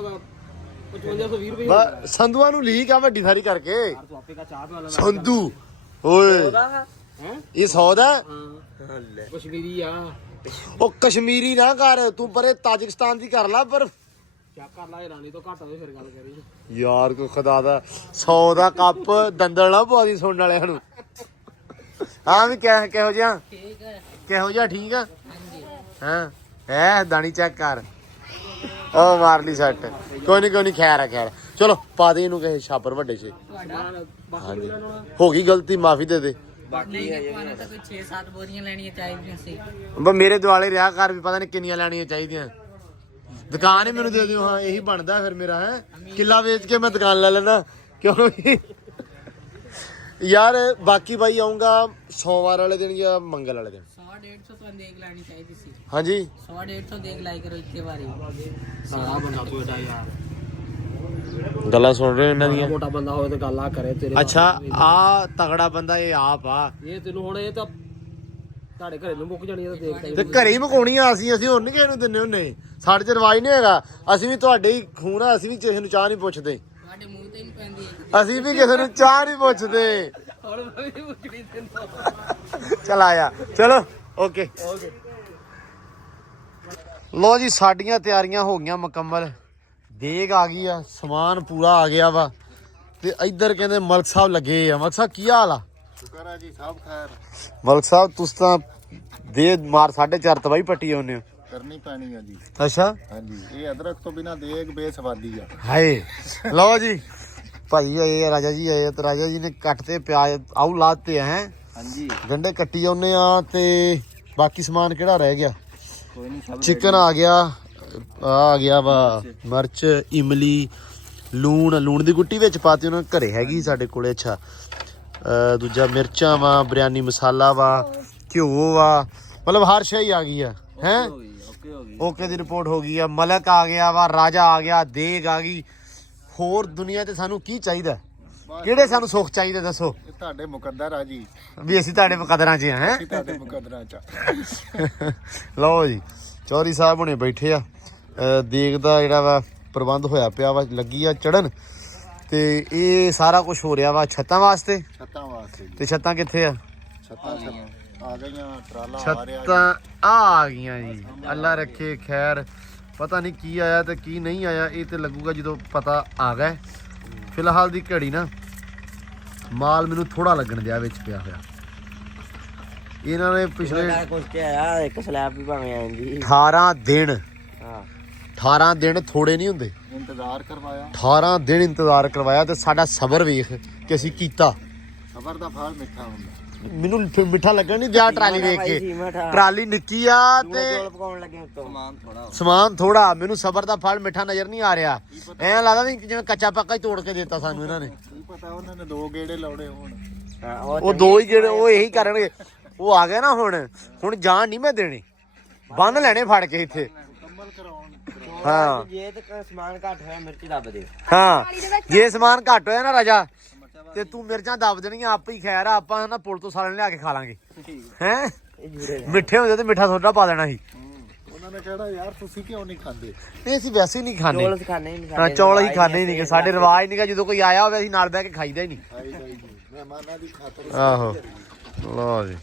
5520 ਰੁਪਏ ਬਸ ਸੰਧੂਆਂ ਨੂੰ ਲੀਕ ਆ ਵੱਡੀ ਸਾਰੀ ਕਰਕੇ। यार तो आपे का चाह वाला ਸੰਧੂ ਓਏ हैं ਇਹ 100 ਦਾ हां कश्मीरी आ ਉਹ ਕਸ਼ਮੀਰੀ ਨਾ ਕਰ ਤੂੰ ਪਰੇ ਤਾਜਿਕਸਤਾਨ ਦੀ ਕਰ ਲਾ। ਪਰ क्या कर ला रानी तो घट होवे फिर गल करी ਯਾਰ ਕੋ ਖੁਦਾ ਦਾ 100 ਦਾ ਕੱਪ ਦੰਦਲ ਨਾ ਪਵਾ ਦੀ ਸੁਣਨ ਵਾਲਿਆਂ ਨੂੰ। ਹਾਂ ਵੀ ਕਿਹੋ ਜਿਹਾ ਠੀਕ ਹੈ ਕਿਹੋ ਜਿਹਾ ਠੀਕ ਆ ਹਾਂਜੀ ਹਾਂ ਐ ਦਾਣੀ ਚੈੱਕ ਕਰ ਉਹ ਮਾਰ ਲਈ ਸੱਟ। ਕੋਈ ਨਹੀਂ ਖੈਰ ਆ ਖੈਰ। ਚਲੋ ਪਾ ਦੇ ਇਹਨੂੰ ਕਿਸੇ ਛਾਪਰ ਵੱਡੇ 'ਚ। ਤੁਹਾਡਾ ਹਾਂਜੀ ਹੋ ਗਈ ਗਲਤੀ ਮਾਫੀ ਦੇ ਦੇ। ਨਹੀਂ ਪਾਣਾ ਤਾਂ ਕੋਈ 6-7 ਬੋਰੀਆਂ ਲੈਣੀਆਂ ਚਾਹੀਦੀਆਂ ਸੀ। ਬਸ ਮੇਰੇ ਦੁਆਲੇ ਰਿਹਾ ਕਰ ਵੀ ਪਤਾ ਨਹੀਂ ਕਿੰਨੀਆਂ ਲੈਣੀਆਂ ਚਾਹੀਦੀਆਂ। ਦੁਕਾਨ ਹੀ ਮੈਨੂੰ ਦੇ ਦਿਓ। ਹਾਂ ਇਹੀ ਬਣਦਾ ਫਿਰ ਮੇਰਾ ਹੈ ਕਿੱਲਾ ਵੇਚ ਕੇ ਮੈਂ ਦੁਕਾਨ ਲੈ ਲੈਣਾ ਕਿਉਂ ਯਾਰ। ਬਾਕੀ ਬਾਈ ਆਉਂਗਾ ਸੋਮਵਾਰ ਵਾਲੇ ਦਿਨ ਜਾਂ ਮੰਗਲ ਵਾਲੇ ਦਿਨ। 100-150 ਤੋਂ ਦੇਖ ਲੈਣੀ ਚਾਹੀਦੀ ਸੀ। ਹਾਂਜੀ 100-150 ਦੇਖ ਲਾਈ ਕਰੋ ਇੱਕੇ ਵਾਰੀ। सारा बंदा कोटा यार ਗੱਲਾਂ ਸੁਣ ਰਹੇ ਹੋ ਇਹਨਾਂ ਦੀਆਂ। मोटा बंदा होवे तो गल आ करे तेरे ਅੱਛਾ ਆ ਤਗੜਾ ਬੰਦਾ ਇਹ ਆਪ ਆ ये तेनू हुण ये तां ਤੁਹਾਡੇ ਘਰੇ ਨੂੰ ਮੁੱਕ ਜਾਣੀ ਤਾਂ ਦੇਖ ਤੇ ਘਰੇ ਹੀ ਮਕਾਉਣੀ ਆ। ਅਸੀਂ ਹੁਣ ਨੀ ਕਿਸੇ ਨੂੰ ਦਿੰਨੇ ਹੁੰਨੇ। ਸਾਡੇ ਚ ਰਿਵਾਜ ਨਹੀਂ ਹੈਗਾ। ਅਸੀਂ ਵੀ ਤੁਹਾਡੇ ਹੀ ਖੂਨ ਆ। ਅਸੀਂ ਵੀ ਕਿਸੇ ਨੂੰ ਚਾਹ ਨਹੀਂ ਪੁੱਛਦੇ। ਤੁਹਾਡੇ ਮੂੰਹ ਤੇ ਨਹੀਂ ਪੈਂਦੀ ਅਸੀਂ ਵੀ ਕਿਸੇ ਨੂੰ ਚਾਹ ਨਹੀਂ ਪੁੱਛਦੇ। ਹੁਣ ਮੈਂ ਵੀ ਮੁੱਕਣੀ ਤੈਨੂੰ ਚਲ ਆਇਆ ਚਲੋ ਓਕੇ। ਲੋ ਜੀ ਸਾਡੀਆਂ ਤਿਆਰੀਆਂ ਹੋ ਗਈਆਂ ਮੁਕੰਮਲ। ਦੇਗ ਆ ਗਈ ਆ ਸਮਾਨ ਪੂਰਾ ਆ ਗਿਆ ਵਾ। ਤੇ ਇੱਧਰ ਕਹਿੰਦੇ ਮਲਕ ਸਾਹਿਬ ਲੱਗੇ ਆ। ਮਲਕ ਸਾਹਿਬ ਕੀ ਹਾਲ ਆ? ਸ਼ੁਕਰ ਹੈ ਜੀ ਸਭ ਖੈਰ ਮਲਕ ਸਾਹਿਬ ਤੁਸੀਂ ਤਾਂ ਦੇ ਮਾਰ 4.5 ਤਬਾਈ ਪੱਟੀ ਆਉਂਦੇ ਹੋ। ਕਰਨੀ ਪੈਣੀ ਆ ਜੀ ਅੱਛਾ ਹਾਂਜੀ ਇਹ ਅਦਰਕ ਤੋਂ ਬਿਨਾ ਦੇਗ ਬੇਸਵਾਦੀ ਆ ਹਾਏ ਲਓ ਜੀ ਭਾਜੀ ਆਏ ਆ, ਰਾਜਾ ਜੀ ਆਏ ਆ ਤੇ ਰਾਜਾ ਜੀ ਨੇ ਕੱਟ ਤੇ ਪਿਆਜ਼ ਆਉ ਲਾਤੇ ਹੈ ਹਾਂਜੀ ਗੰਢੇ ਕੱਟੀ ਆਉਨੇ ਆ। ਤੇ ਬਾਕੀ ਸਮਾਨ ਕਿਹੜਾ ਰਹਿ ਗਿਆ? ਕੋਈ ਨਹੀਂ ਸਭ ਚਿਕਨ ਆ ਗਿਆ ਆ ਗਿਆ ਵਾ ਮਿਰਚ ਇਮਲੀ ਲੂਣ ਦੀ ਗੁੱਟੀ ਵਿੱਚ ਪਾਤੀ ਉਹਨਾਂ ਘਰੇ ਹੈਗੀ ਸਾਡੇ ਕੋਲੇ। ਅੱਛਾ ਦੂਜਾ ਮਿਰਚਾਂ ਵਾ ਬਿਰਿਆਨੀ ਮਸਾਲਾ ਵਾ ਘਿਓ ਵਾ ਮਤਲਬ ਹਰ ਸ਼ੈ ਆ ਗਈ ਆ ਹੈ। ਓਕੇ ਹੋ ਗਈ ਓਕੇ ਦੀ ਰਿਪੋਰਟ ਹੋ ਗਈ ਆ। ਮਲਕ ਆ ਗਿਆ ਵਾ ਰਾਜਾ ਆ ਗਿਆ ਦੇਗ ਆ ਗਈ। ਹੋਰ ਦੁਨੀਆ ਤੇ ਸਾਨੂੰ ਕੀ ਚਾਹੀਦਾ? ਕਿਹੜੇ ਸਾਨੂੰ ਸੁੱਖ ਚਾਹੀਦੇ ਦੱਸੋ? ਇਹ ਤੁਹਾਡੇ ਮੁਕੱਦਰ ਆ ਜੀ ਵੀ ਅਸੀਂ ਤੁਹਾਡੇ ਮੁਕੱਦਰਾਂ 'ਚ ਹੈ। ਅਸੀਂ ਤੁਹਾਡੇ ਮੁਕੱਦਰਾਂ ਚ ਲਓ ਜੀ ਚੌਧਰੀ ਸਾਹਿਬ ਹੁਣੇ ਬੈਠੇ ਆ। ਦੇਗ ਦਾ ਜਿਹੜਾ ਵਾ ਪ੍ਰਬੰਧ ਹੋਇਆ ਪਿਆ ਵਾ ਲੱਗੀ ਆ ਚੜਨ। ਤੇ ਇਹ ਸਾਰਾ ਕੁਝ ਹੋ ਰਿਹਾ ਵਾ ਛੱਤਾਂ ਵਾਸਤੇ। ਛੱਤਾਂ ਵਾਸਤੇ ਜੀ ਤੇ ਛੱਤਾਂ ਕਿੱਥੇ ਆ? ਛੱਤਾਂ ਆ ਗਈਆਂ ਟਰਾਲਾ ਆ ਰਿਹਾ ਛੱਤਾਂ ਆ ਗਈਆਂ ਜੀ। ਅੱਲਾ ਰੱਖੇ ਖੈਰ। ਪਤਾ ਨਹੀਂ ਕੀ ਆਇਆ ਤੇ ਕੀ ਨਹੀਂ ਆਇਆ। ਇਹ ਤੇ ਲੱਗੂਗਾ ਜਦੋਂ ਪਤਾ ਆ ਗਿਆ। ਫਿਲਹਾਲ ਦੀ ਘੜੀ ਨਾ ਮਾਲ ਮੈਨੂੰ ਥੋੜਾ ਲੱਗਣ ਦਿਆ ਵਿੱਚ ਪਿਆ ਹੋਇਆ। ਇਹਨਾਂ ਨੇ ਪਿਛਲੇ ਕੁਝ ਤੇ ਆਇਆ ਇੱਕ ਸਲੈਬ ਵੀ ਭਾਵੇਂ ਆ ਜਾਂਦੀ 18 ਦਿਨ ਹਾਂ 18 ਦਿਨ ਥੋੜੇ ਨਹੀਂ ਹੁੰਦੇ। ਇੰਤਜ਼ਾਰ ਕਰਵਾਇਆ 18 ਦਿਨ ਇੰਤਜ਼ਾਰ ਕਰਵਾਇਆ ਤੇ ਸਾਡਾ ਸਬਰ ਵੇਖ ਕਿ ਅਸੀਂ ਕੀਤਾ। ਸਬਰ ਦਾ ਫਲ ਮਿੱਠਾ ਹੁੰਦਾ ਮੈਨੂੰ ਮਿੱਠਾ ਲੱਗਣ ਨਹੀਂ ਦਿਆ ਟਰਾਲੀ ਵੇਖ ਕੇ। ਟਰਾਲੀ ਨਿੱਕੀ ਆ ਤੇ ਪਕਾਉਣ ਲੱਗੇ ਉੱਤੋਂ ਸਮਾਨ ਥੋੜਾ ਸਮਾਨ ਥੋੜਾ। ਮੈਨੂੰ ਸਬਰ ਦਾ ਫਲ ਮਿੱਠਾ ਨਜ਼ਰ ਨਹੀਂ ਆ ਰਿਹਾ। ਐਂ ਲੱਗਦਾ ਵੀ ਜਿਵੇਂ ਕੱਚਾ ਪੱਕਾ ਹੀ ਤੋੜ ਕੇ ਦਿੱਤਾ ਸਾਨੂੰ ਇਹਨਾਂ ਨੇ। ਕੀ ਪਤਾ ਉਹਨਾਂ ਨੇ 2 ਗੇੜੇ ਲਾਉਣੇ ਹੋਣ ਉਹ ਦੋ ਹੀ ਜਿਹੜੇ ਉਹ ਇਹੀ ਕਰਨਗੇ। ਉਹ ਆ ਗਏ ਨਾ ਹੁਣ ਜਾਣ ਨਹੀਂ ਮੈਂ ਦੇਣੀ। ਬੰਨ ਲੈਣੇ ਫੜ ਕੇ ਇੱਥੇ। ਮੁਕੰਮਲ ਕਰਾਉਣ ਹਾਂ ਜੇ ਤੇ ਸਮਾਨ ਘੱਟ ਹੋਇਆ ਮਿਰਚ ਦੱਬ ਦਿਓ ਹਾਂ ਜੇ ਸਮਾਨ ਘੱਟ ਹੋਇਆ ਨਾ ਰਾਜਾ ਤੇ ਤੂੰ ਮਿਰਚਾਂ ਦੱਬ ਦੇਣੀਆਂ ਆਪੇ ਹੀ। ਖੈਰ ਆ ਆਪਾਂ ਨਾ ਪੁਲ ਤੋਂ ਸਾਲਣ ਲਿਆ ਕੇ ਖਾ ਲਾਂਗੇ ਹੈ। ਮਿੱਠੇ ਹੁੰਦੇ ਤੇ ਮਿੱਠਾ ਸੋਡਾ ਪਾ ਦੇਣਾ ਸੀ। ਉਹਨਾਂ ਨੇ ਕਿਹਾ ਯਾਰ ਤੁਸੀਂ ਕਿਉਂ ਨਹੀਂ ਖਾਂਦੇ? ਨਹੀਂ ਅਸੀਂ ਵੈਸੇ ਹੀ ਨਹੀਂ ਖਾਂਦੇ। ਚੌਲ ਖਾਣੇ ਨਹੀਂ ਹਾਂ ਚੌਲ ਅਸੀਂ ਖਾਂਦੇ ਹੀ ਨਹੀਂ। ਸਾਡੇ ਰਿਵਾਜ ਨਹੀਂਗਾ। ਜਦੋਂ ਕੋਈ ਆਇਆ ਹੋਵੇ ਅਸੀਂ ਨਾਲ ਬਹਿ ਕੇ ਖਾਈਦਾ ਹੀ ਨਹੀਂ। ਮਹਿਮਾਨਾਂ ਦੀ ਖਾਤਰ ਆਹੋ ਲਓ ਜੀ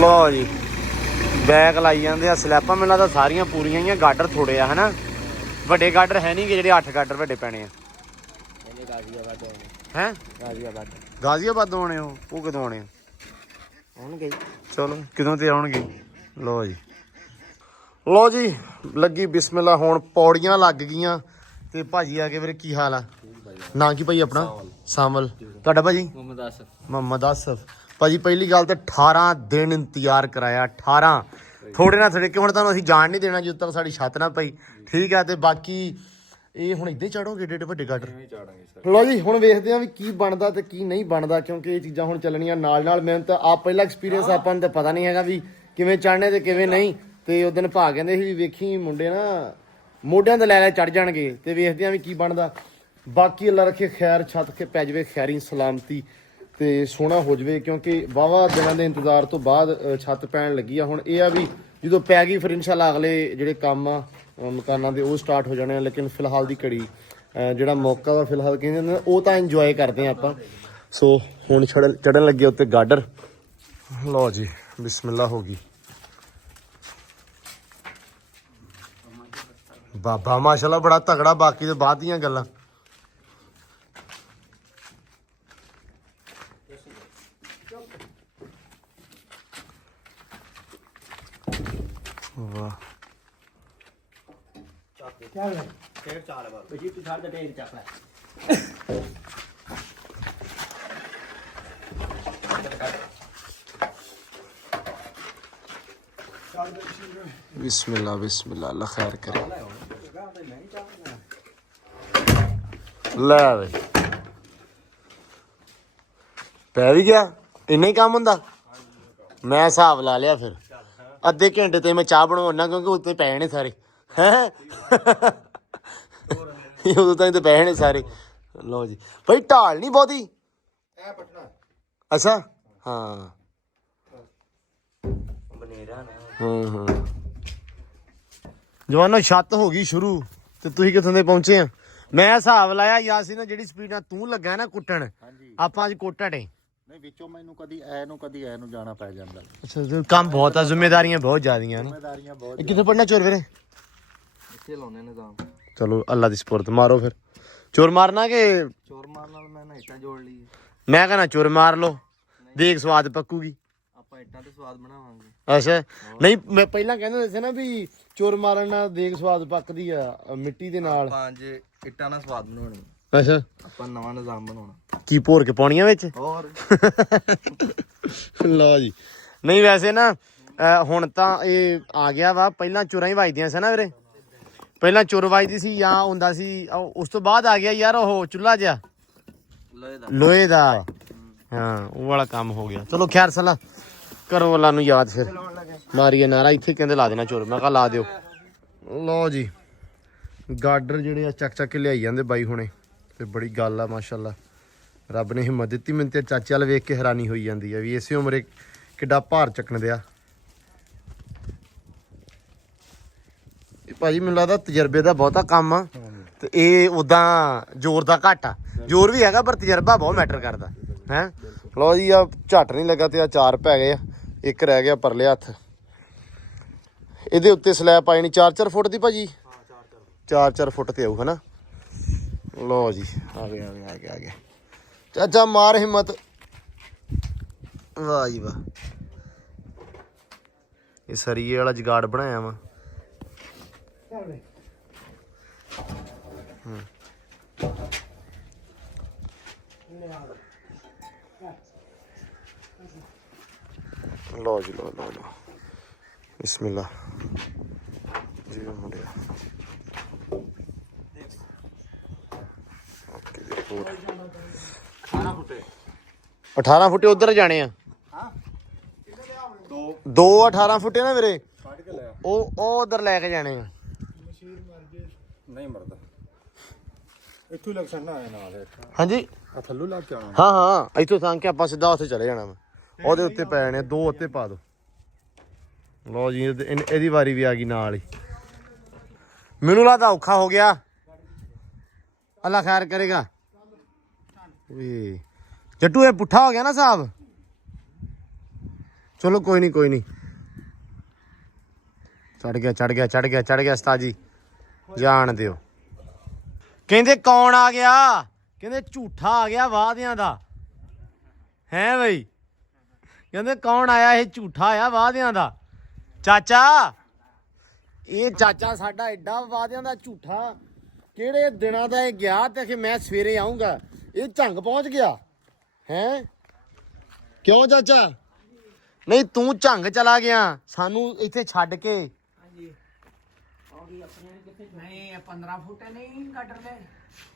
ਲਓ ਜੀ ਬੈਗ ਲਾਈ ਜਾਂਦੇ ਆ। ਸਲੈਪਾਂ ਮੈਨੂੰ ਲੱਗਦਾ ਸਾਰੀਆਂ ਪੂਰੀਆਂ ਹੀ ਆ। ਗਾਡਰ ਥੋੜੇ ਆ ਹਨਾ। ਵੱਡੇ ਗਾਡਰ ਹੈ ਨਹੀਂ ਗੇ ਜਿਹੜੇ 8 ਗਾਡਰ ਵੱਡੇ ਪੈਣੇ ਆ ਹੈ। ਗਾਜ਼ੀਆਬਾਦ ਆਉਣੇ ਉਹ ਕਦੋਂ ਆਉਣੇ ਹੋਣਗੇ ਚਲੋ ਕਿਦੋਂ ਤੇ ਆਉਣਗੇ। ਲੋ ਜੀ ਲੱਗੀ ਬਿਸਮਿਲ੍ਲਾ। ਹੁਣ ਪੌੜੀਆਂ ਲੱਗ ਗਈਆਂ ਤੇ ਭਾਜੀ ਆ ਕੇ ਵੀਰੇ ਕੀ ਹਾਲ ਆ? ਨਾਂ ਕੀ ਭਾਈ ਆਪਣਾ? ਸਾਮਲ। ਤੁਹਾਡਾ ਭਾਜੀ? ਮੁਹੰਮਦ ਆਸਫ। ਭਾਜੀ ਪਹਿਲੀ ਗੱਲ ਤੇ 18 ਦਿਨ ਇੰਤਜ਼ਾਰ ਕਰਾਇਆ। 18 ਥੋੜੇ ਨਾ ਥੋੜੇ ਕਿ ਹੁਣ ਤੁਹਾਨੂੰ ਅਸੀਂ ਜਾਣ ਨਹੀਂ ਦੇਣਾ ਜਦੋਂ ਤੱਕ ਸਾਡੀ ਛੱਤ ਨਾ ਪਈ। ਠੀਕ ਆ ਤੇ ਬਾਕੀ ਇਹ ਹੁਣ ਇੱਦਾਂ ਹੀ ਚਾੜੋਗੇ ਏਡੇ ਵੱਡੇ ਗਾਡਰ। ਲਓ ਜੀ ਹੁਣ ਵੇਖਦੇ ਆ ਵੀ ਕੀ ਬਣਦਾ ਤੇ ਕੀ ਨਹੀਂ ਬਣਦਾ, ਕਿਉਂਕਿ ਇਹ ਚੀਜ਼ਾਂ ਹੁਣ ਚੱਲਣੀਆਂ ਨਾਲ ਨਾਲ। ਮੈਨੂੰ ਤਾਂ ਆਪ ਪਹਿਲਾ ਐਕਸਪੀਰੀਅੰਸ, ਆਪਾਂ ਨੂੰ ਤਾਂ ਪਤਾ ਨਹੀਂ ਹੈਗਾ ਵੀ ਕਿਵੇਂ ਚੜਨੇ ਤੇ ਕਿਵੇਂ ਨਹੀਂ। ਤੇ ਉਸ ਦਿਨ ਭਾ ਕਹਿੰਦੇ ਸੀ ਵੀ ਵੇਖੀ ਮੁੰਡੇ ਨਾ ਮੋਢਿਆਂ ਤੇ ਲੈ ਚੜ ਜਾਣਗੇ, ਤੇ ਵੇਖਦੇ ਆ ਵੀ ਕੀ ਬਣਦਾ। ਬਾਕੀ ਅੱਲਾ ਰੱਖੇ ਖੈਰ, ਛੱਤ ਕੇ ਪੈ ਜਾਵੇ ਖੈਰੀ ਸਲਾਮਤੀ ਤੇ ਸੋਹਣਾ ਹੋ ਜਾਵੇ, ਕਿਉਂਕਿ ਵਾਹਵਾ ਦਿਨਾਂ ਦੇ ਇੰਤਜ਼ਾਰ ਤੋਂ ਬਾਅਦ ਛੱਤ ਪੈਣ ਲੱਗੀ ਆ। ਹੁਣ ਇਹ ਆ ਵੀ ਜਦੋਂ ਪੈ ਗਈ ਫਿਰ ਇਨਸ਼ਾਅੱਲਾ ਅਗਲੇ ਜਿਹੜੇ ਕੰਮ ਆ ਮਕਾਨਾਂ ਦੇ ਉਹ ਸਟਾਰਟ ਹੋ ਜਾਣੇ ਆ। ਲੇਕਿਨ ਫਿਲਹਾਲ ਦੀ ਘੜੀ ਜਿਹੜਾ ਮੌਕਾ ਵਾ ਫਿਲਹਾਲ ਕਹਿੰਦੇ ਨੇ ਉਹ ਤਾਂ ਇੰਜੋਏ ਕਰਦੇ ਆ ਆਪਾਂ। ਸੋ ਹੁਣ ਚੜਨ ਲੱਗੇ ਉੱਤੇ ਗਾਡਰ। ਲਓ ਜੀ ਬਿਸਮਿਲ੍ਲਾ ਹੋ ਗਈ। ਬਾਬਾ ਮਾਸ਼ਾਅੱਲਾ ਬੜਾ ਤਗੜਾ, ਬਾਕੀ ਤੇ ਬਾਅਦ ਦੀਆਂ ਗੱਲਾਂ। ਵਾਹ ਫੇਰ ਚਾਲ ਬਾਰ ਬਜੀ ਤੂੰ ਛੱਡ ਦੇ ਢੇਰ ਚੱਕ ਲੈ। ਬਿਸਮਿਲ੍ਲਾ ਬਿਸਮਿਲ੍ਲਾ, ਅੱਲਾ ਖੈਰ ਕਰੇ। ਲੈ ਵੇ ਪੈ ਵੀ ਗਿਆ, ਇੰਨਾ ਹੀ ਕੰਮ ਹੁੰਦਾ। ਮੈਂ ਹਿਸਾਬ ਲਾ ਲਿਆ, ਫਿਰ ਅੱਧੇ ਘੰਟੇ ਤੇ ਮੈਂ ਚਾਹ ਬਣਾਉਣਾ, ਕਿਉਂਕਿ ਉੱਤੇ ਪੈ ਜਾਣੇ ਸਾਰੇ ਹੈ। ਉਦੋਂ ਤਾਈਂ ਤੇ ਪੈ ਜਾਣੇ ਸਾਰੇ। ਲਓ ਜੀ ਭਾਈ ਢਾਲ ਨਹੀਂ ਬਹੁਤੀ। ਅੱਛਾ ਹਾਂ ਹਾਂ ਜਵਾਨੋ ਛੱਤ ਹੋ ਗਈ ਸ਼ੁਰੂ ਤੇ ਤੁਸੀਂ ਕਿੱਥੋਂ ਦੇ ਪਹੁੰਚੇ ਆ? ਮੈਂ ਹਿਸਾਬ ਲਾਇਆ ਯਾਸੀਨ ਜਿਹੜੀ ਸਪੀਡ ਨਾਲ ਤੂੰ ਲੱਗਾ ਨਾ ਕੁੱਟਣ, ਆਪਾਂ ਅੱਜ ਕੋਟਾਟੇ ਨਹੀਂ ਵਿੱਚੋਂ ਮੈਨੂੰ ਕਦੀ ਐ ਨੂੰ ਜਾਣਾ ਪੈ ਜਾਂਦਾ। ਅੱਛਾ ਕੰਮ ਬਹੁਤ ਆ, ਜ਼ਿੰਮੇਵਾਰੀਆਂ ਬਹੁਤ ਜ਼ਿਆਦੀਆਂ ਨੇ। ਜ਼ਿੰਮੇਵਾਰੀਆਂ ਬਹੁਤ। ਕਿੱਥੇ ਪੜਨਾ ਚੋਰ ਵੀਰੇ? ਇੱਥੇ ਲਾਉਣੇ ਨਿਜ਼ਾਮ। ਚਲੋ ਅੱਲਾ ਦੀ ਸਪੁਰਦ, ਮਾਰੋ ਫਿਰ। ਚੋਰ ਮਾਰਨਾ ਕਿ ਚੋਰ ਮਾਰਨ ਨਾਲ ਮੈਂ ਨਾ ਇੱਟਾਂ ਜੋੜ ਲਈ। ਮੈਂ ਕਹਿੰਦਾ ਚੋਰ ਮਾਰ ਲੋ, ਦੇਖ ਸਵਾਦ ਪੱਕੂਗੀ। ਆਪਾਂ ਇੱਟਾਂ ਤੇ ਸਵਾਦ ਬਣਾਵਾਂਗੇ। ਅੱਛਾ ਨਹੀਂ, ਮੈਂ ਪਹਿਲਾਂ ਕਹਿੰਦੇ ਹੁੰਦੇ ਸੀ ਨਾ ਵੀ ਚੋਰ ਮਾਰਨ ਨਾਲ ਦੇਖ ਸਵਾਦ ਪੱਕਦੀ ਆ ਮਿੱਟੀ ਦੇ ਨਾਲ। ਪੰਜ ਇੱਟਾਂ ਨਾਲ ਸਵਾਦ ਬਣਾਉਣੀ। ਅੱਛਾ ਆਪਾਂ ਨਵਾਂ ਨਿਜ਼ਾਮ ਬਣਾਉਣਾ। ਕੀ ਭੋਰ ਕੇ ਪਾਉਣੀਆਂ ਵਿੱਚ? ਹੋਰ ਲਓ ਜੀ ਨਹੀਂ ਵੈਸੇ ਨਾ ਹੁਣ ਤਾਂ ਇਹ ਆ ਗਿਆ ਵਾ। ਪਹਿਲਾਂ ਚੋਰਾਂ ਹੀ ਵੱਜਦੀਆਂ ਸੀ ਨਾ ਵੀਰੇ, ਪਹਿਲਾਂ ਚੁਰ ਵੱਜਦੀ ਸੀ ਜਾਂ ਹੁੰਦਾ ਸੀ। ਉਸ ਤੋਂ ਬਾਅਦ ਆ ਗਿਆ ਯਾਰ ਉਹ ਚੁੱਲ੍ਹਾ ਜਿਹਾ ਲੋਹੇ ਦਾ। ਹਾਂ ਉਹ ਵਾਲਾ ਕੰਮ ਹੋ ਗਿਆ। ਚਲੋ ਖੈਰ ਸਲਾ ਕਰੋ ਅੱਲਾ ਨੂੰ ਯਾਦ, ਫਿਰ ਮਾਰੀਏ ਨਾਰਾ। ਇੱਥੇ ਕਹਿੰਦੇ ਲਾ ਦੇਣਾ ਚੋਰ, ਮੈਂ ਕਿਹਾ ਲਾ ਦਿਓ। ਲਓ ਜੀ ਗਾਡਰ ਜਿਹੜੇ ਆ ਚੱਕ ਚੱਕ ਕੇ ਲਿਆਈ ਜਾਂਦੇ ਬਾਈ ਹੁਣੇ, ਤੇ ਬੜੀ ਗੱਲ ਆ ਮਾਸ਼ਾਅੱਲਾ। ਰੱਬ ਨੇ ਹਿੰਮਤ ਦਿੱਤੀ। ਮੈਨੂੰ ਤੇ ਚਾਚੇ ਵਾਲ ਵੇਖ ਕੇ ਹੈਰਾਨੀ ਹੋਈ ਜਾਂਦੀ ਆ ਵੀ ਇਸੇ ਉਮਰੇ ਕਿੱਡਾ ਭਾਰ ਚੱਕਣ ਦਿਆ। ਭਾਜੀ ਮੈਨੂੰ ਲੱਗਦਾ ਤਜਰਬੇ ਦਾ ਬਹੁਤਾ ਕੰਮ ਆ, ਤੇ ਇਹ ਉਦਾਂ ਜ਼ੋਰ ਦਾ ਘੱਟ ਆ। ਜ਼ੋਰ ਵੀ ਹੈਗਾ ਪਰ ਤਜਰਬਾ ਬਹੁਤ ਮੈਟਰ ਕਰਦਾ ਹੈ। ਲਓ ਜੀ ਆ ਝੱਟ ਨਹੀਂ ਲੱਗਾ ਤੇ ਆ 4 ਪੈ ਗਏ ਆ, ਇੱਕ ਰਹਿ ਗਿਆ ਪਰਲੇ ਹੱਥ। ਇਹਦੇ ਉੱਤੇ ਸਲੈਬ ਪਾਈ ਨਹੀਂ 4-4 ਫੁੱਟ ਦੀ ਭਾਜੀ। 4-4 ਫੁੱਟ ਤੇ ਆਊ ਹਨਾ। ਲਓ ਜੀ ਆ ਗਿਆ ਚਾਚਾ ਮਾਰ ਹਿੰਮਤ। ਵਾਹ ਜੀ ਵਾਹ, ਇਹ ਸਰੀਏ ਵਾਲਾ ਜਗਾੜ ਬਣਾਇਆ ਵਾ। ਲਓ ਜੀ ਲਓ ਬਿਸਮਿਲ੍ਲਾ ਜੀ ਮੁੰਡਿਆ। 18 ਫੁੱਟੇ ਉਧਰ ਜਾਣੇ ਆ। ਦੋ 18 ਫੁੱਟੇ ਨਾ ਵੀਰੇ, ਉਹ ਉਧਰ ਲੈ ਕੇ ਜਾਣੇ ਆ। ਨਹੀਂ ਮਰਦਾ ਇੱਥੋਂ ਲੱਗ ਸਕਣਾ ਹੈ ਨਾਲ। ਹਾਂਜੀ ਆ ਥੱਲੋਂ ਲੱਗ ਕੇ ਆਉਣਾ। ਹਾਂ ਇੱਥੋਂ ਤਾਂ ਕਿ ਆਪਾਂ ਸਿੱਧਾ ਉੱਥੇ ਚਲੇ ਜਾਣਾ ਵਾ। ਉਹਦੇ ਉੱਤੇ ਪੈ ਜਾਣੇ, 2 ਉੱਤੇ ਪਾ ਦੋ। ਲਓ ਜੀ ਇਹਦੀ ਵਾਰੀ ਵੀ ਆ ਗਈ ਨਾਲ ਹੀ। ਮੈਨੂੰ ਲੱਗਦਾ ਔਖਾ ਹੋ ਗਿਆ, ਅੱਲਾ ਖੈਰ ਕਰੇਗਾ। ਜੱਟੂ ਇਹ ਪੁੱਠਾ ਹੋ ਗਿਆ ਨਾ ਸਾਹਿਬ। ਚਲੋ ਕੋਈ ਨਹੀਂ ਚੜ ਗਿਆ ਉਸਤਾਦ ਜੀ, ਜਾਣ ਦਿਓ। ਕਹਿੰਦੇ ਕੌਣ ਆ ਗਿਆ? ਕਹਿੰਦੇ ਝੂਠਾ ਆ ਗਿਆ ਵਾਅਦਿਆਂ ਦਾ ਹੈ ਬਈ। ਕਹਿੰਦੇ ਕੌਣ ਆਇਆ? ਇਹ ਝੂਠਾ ਆਇਆ ਵਾਅਦਿਆਂ ਦਾ। ਚਾਚਾ ਇਹ ਚਾਚਾ ਸਾਡਾ ਐਡਾ ਵਾਅਦਿਆਂ ਦਾ ਝੂਠਾ। ਕਿਹੜੇ ਦਿਨਾਂ ਦਾ ਇਹ ਗਿਆ ਤੇ ਕਿ ਮੈਂ ਸਵੇਰੇ ਆਉਂਗਾ, ਇਹ ਝੰਗ ਪਹੁੰਚ ਗਿਆ ਹੈ। ਕਿਉਂ ਚਾਚਾ? ਨਹੀਂ ਤੂੰ ਝੰਗ ਚਲਾ ਗਿਆ ਸਾਨੂੰ ਇੱਥੇ ਛੱਡ ਕੇ। ਨਹੀਂ 15 ਫੁੱਟ ਨਹੀਂ ਗਾਡਰ ਲੈ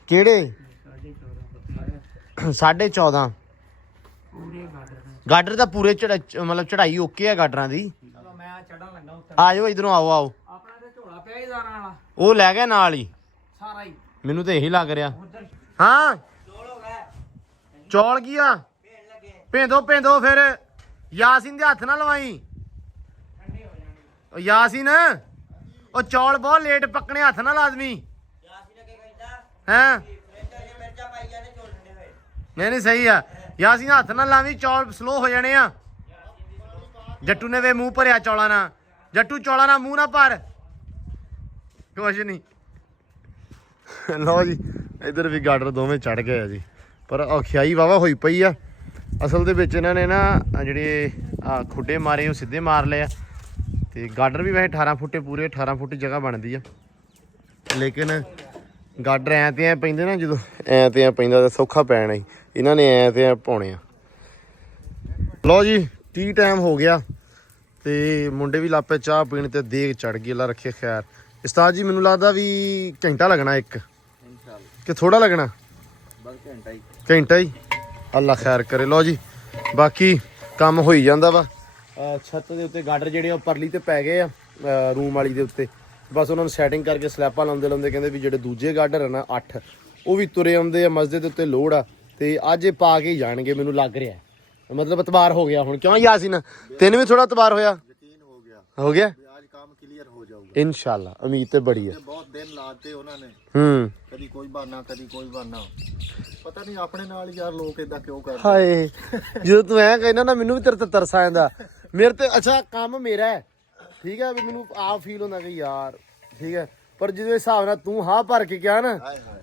ਕਿਹੜੇ 14.5 ਪੂਰੇ ਗਾਡਰ ਗਾਡਰ ਦਾ ਪੂਰੇ ਮਤਲਬ ਚੜਾਈ ਓਕੇ ਆ ਗਾਡਰਾਂ ਦੀ। ਚਲੋ ਮੈਂ ਚੜਨ ਲੱਗਾ ਉੱਤੇ। ਆ ਜਾਓ ਇਧਰੋਂ ਆਓ ਆਪਣਾ ਤੇ ਝੋਲਾ ਪਿਆ ਹੀ ਦਾਣਾ ਵਾਲਾ ਉਹ ਲੈ ਗਿਆ ਨਾਲ ਹੀ। ਸਾਰਾ ਹੀ ਮੈਨੂੰ ਤਾਂ ਇਹੀ ਲੱਗ ਰਿਹਾ। ਹਾਂ ਚੌਲ ਕੀ ਆ ਭੇਂਦੋ ਫਿਰ ਯਾਸੀਨ ਦੇ ਹੱਥ ਨਾ ਲਵਾਈ। ਉਹ ਯਾਸੀਨ ਉਹ ਚੌਲ ਬਹੁਤ ਲੇਟ ਪੱਕਣੇ, ਹੱਥ ਨਾ ਲਾਜ਼ਮੀ। ਹੈਂ ਨਹੀਂ ਸਹੀ ਆ ਯਾਸੀਨ, ਹੱਥ ਨਾ ਲਾਵੀਂ, ਚੌਲ ਸਲੋ ਹੋ ਜਾਣੇ ਆ। ਜੱਟੂ ਨੇ ਵੇ ਮੂੰਹ ਭਰਿਆ ਚੌਲਾਂ ਨਾਲ। ਜੱਟੂ ਚੌਲਾਂ ਨਾਲ ਮੂੰਹ ਨਾ ਭਰ, ਕੁਛ ਨਹੀਂ। ਲਓ ਜੀ ਇੱਧਰ ਵੀ ਗਾਡਰ ਦੋਵੇਂ ਚੜ ਗਏ ਆ ਜੀ, ਪਰ ਔਖਿਆਈ ਵਾਵਾ ਹੋਈ ਪਈ ਆ। ਅਸਲ ਦੇ ਵਿੱਚ ਇਹਨਾਂ ਨੇ ਨਾ ਜਿਹੜੇ ਖੁੱਡੇ ਮਾਰੇ ਉਹ ਸਿੱਧੇ ਮਾਰ ਲਏ ਆ, ਤੇ ਗਾਡਰ ਵੀ ਵੈਸੇ 18 ਫੁੱਟੇ ਪੂਰੇ 18 ਫੁੱਟ ਜਗ੍ਹਾ ਬਣਦੀ ਆ, ਲੇਕਿਨ ਗਾਡਰ ਐਂ ਤੇ ਐਂ ਪੈਂਦੇ ਨਾ, ਜਦੋਂ ਐਂ ਤੇ ਐਂ ਪੈਂਦਾ ਤਾਂ ਸੌਖਾ ਪੈਣਾ ਹੀ। ਇਹਨਾਂ ਨੇ ਐਂ ਤੇ ਐਂ ਪਾਉਣੇ ਆ। ਲਓ ਜੀ ਟੀ ਟਾਈਮ ਹੋ ਗਿਆ ਤੇ ਮੁੰਡੇ ਵੀ ਲਾਪੇ ਚਾਹ ਪੀਣ ਤੇ ਦੇਗ ਚੜ ਗਈ। ਅੱਲਾ ਰੱਖੇ ਖੈਰ। ਉਸਤਾਦ ਜੀ ਮੈਨੂੰ ਲੱਗਦਾ ਵੀ ਘੰਟਾ ਲੱਗਣਾ ਇੱਕ ਕਿ ਥੋੜਾ ਲੱਗਣਾ? ਘੰਟਾ ਹੀ। ਅੱਲਾ ਖੈਰ ਕਰੇ। ਲਓ ਜੀ ਬਾਕੀ ਕੰਮ ਹੋਈ ਜਾਂਦਾ ਵਾ। ਛੱਤ ਦੇ ਉੱਤੇ ਗਾਡਰ ਜਿਹੜੇ ਉਹ ਪਰਲੀ ਤੇ ਪੈ ਗਏ ਆ ਰੂਮ ਵਾਲੀ ਦੇ ਉੱਤੇ, ਬਸ ਉਹਨਾਂ ਨੂੰ ਸੈਟਿੰਗ ਕਰਕੇ ਸਲੈਪਾਂ ਲਾਉਂਦੇ ਕਹਿੰਦੇ ਵੀ ਜਿਹੜੇ ਦੂਜੇ ਗਾਡਰ ਆ ਨਾ 8 ਉਹ ਵੀ ਤੁਰੇ ਆਉਂਦੇ ਆ। ਮਸਜਿਦ ਦੇ ਉੱਤੇ ਲੋੜ ਆ ਤੇ ਅੱਜ ਇਹ ਪਾ ਕੇ ਹੀ ਜਾਣਗੇ ਮੈਨੂੰ ਲੱਗ ਰਿਹਾ। ਮਤਲਬ ਇਤਬਾਰ ਹੋ ਗਿਆ ਹੁਣ, ਕਿਉਂ ਯਾਸੀਨ ਤੈਨੂੰ ਵੀ ਥੋੜਾ ਇਤਬਾਰ ਹੋਇਆ? ਯਕੀਨ ਹੋ ਗਿਆ आज काम क्लियर हो जाऊगा इंशाल्लाह। उम्मीद तो बड़ी है। बहुत दिन लाते उन्होंने कभी कोई बहाना कभी कोई बहाना, पता नहीं अपने नाल यार लोग इदा क्यों करदे। हाय जो तू ऐ कहना ना मैनू भी तेरे ते तरस आ जांदा। मेरे ते अच्छा काम मेरा है, ठीक है, भी मैनू आप फील होंदा कि यार ठीक है, पर जिस हिसाब नाल तू हाँ भर के गया ना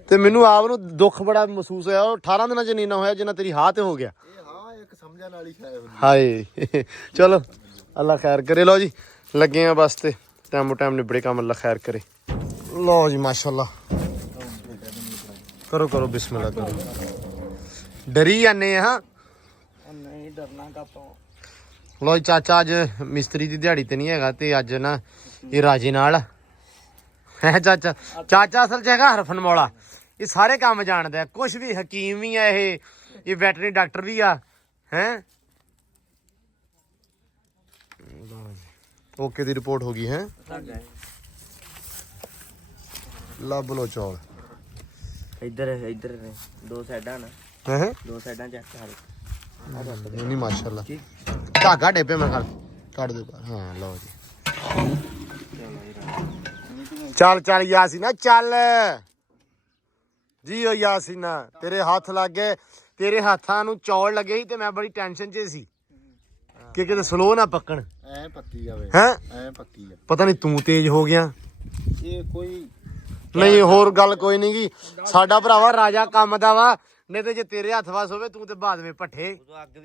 ते मैनू आप नू दुख बड़ा महसूस होया। 18 दिनां च नीना होया जिन्ना तेरी हाँ ते हो गया। हां एक समझण वाली है। हाय चलो अल्लाह खैर करे। लो जी लगे हैं बस ते टाइम टाइम निबड़े काम, अल्लाह खैर करे। लो जी माशाल्लाह करो करो बिस्मिल्लाह करो। डरी जाने हाँ ਨਹੀਂ ਡਰਨਾ ਕਾਪੋ। लो जी चाचा अज मिस्त्री की दिहाड़ी ते नहीं हैगा ते अज ना ये राजे नाल है। चाचा चाचा असल च हैगा हरफन मौला, ये सारे काम जानदा है, कुछ भी हकीम भी है, ये वैटरनरी डॉक्टर भी आ हैं। ओके दी रिपोर्ट हो गई है। ਲੱਭ ਲੋ ਚੌਲ ਇੱਧਰ ਨੇ ਦੋ ਸਾਈਡਾਂ ਨਾ, ਹੈ ਦੋ ਸਾਈਡਾਂ ਚੈੱਕ ਕਰ। ਨਹੀਂ ਮਾਸ਼ਾਅੱਲਾ ਧਾਗਾ ਡੇਪੇ ਮੈਂ ਕੱਢ ਦੇ ਬਾਹਰ। ਹਾਂ ਲਓ ਜੀ ਚੱਲ ਯਾਸੀਨਾ ਚੱਲ ਜੀ। ਓ ਯਾਸੀਨਾ ਤੇਰੇ ਹੱਥ ਲੱਗ ਗਏ, ਤੇਰੇ ਹੱਥਾਂ ਨੂੰ ਚੌਲ ਲੱਗੇ ਸੀ ਤੇ ਮੈਂ ਬੜੀ ਟੈਨਸ਼ਨ 'ਚ ਸੀ ਕਿ ਕਿਤੇ ਸਲੋ ਨਾ ਪੱਕਣ। ਐ ਪੱਕੀ ਜਾਵੇ ਹੈ ਐ ਪੱਕੀ ਆ। ਪਤਾ ਨਹੀਂ ਤੂੰ ਤੇਜ਼ ਹੋ ਗਿਆ। ਇਹ ਕੋਈ ਨਹੀਂ ਹੋਰ ਗੱਲ ਕੋਈ ਨਹੀਂ ਗੀ, ਸਾਡਾ ਭਰਾਵਾ ਰਾਜਾ ਕੰਮ ਦਾ ਵਾ, ਨਹੀਂ ਤੇ ਜੇ ਤੇਰੇ ਹੱਥ ਵਸ ਹੋਵੇ ਤੂੰ ਤੇ ਬਾਅਦ ਵਿੱਚ ਪੱਠੇ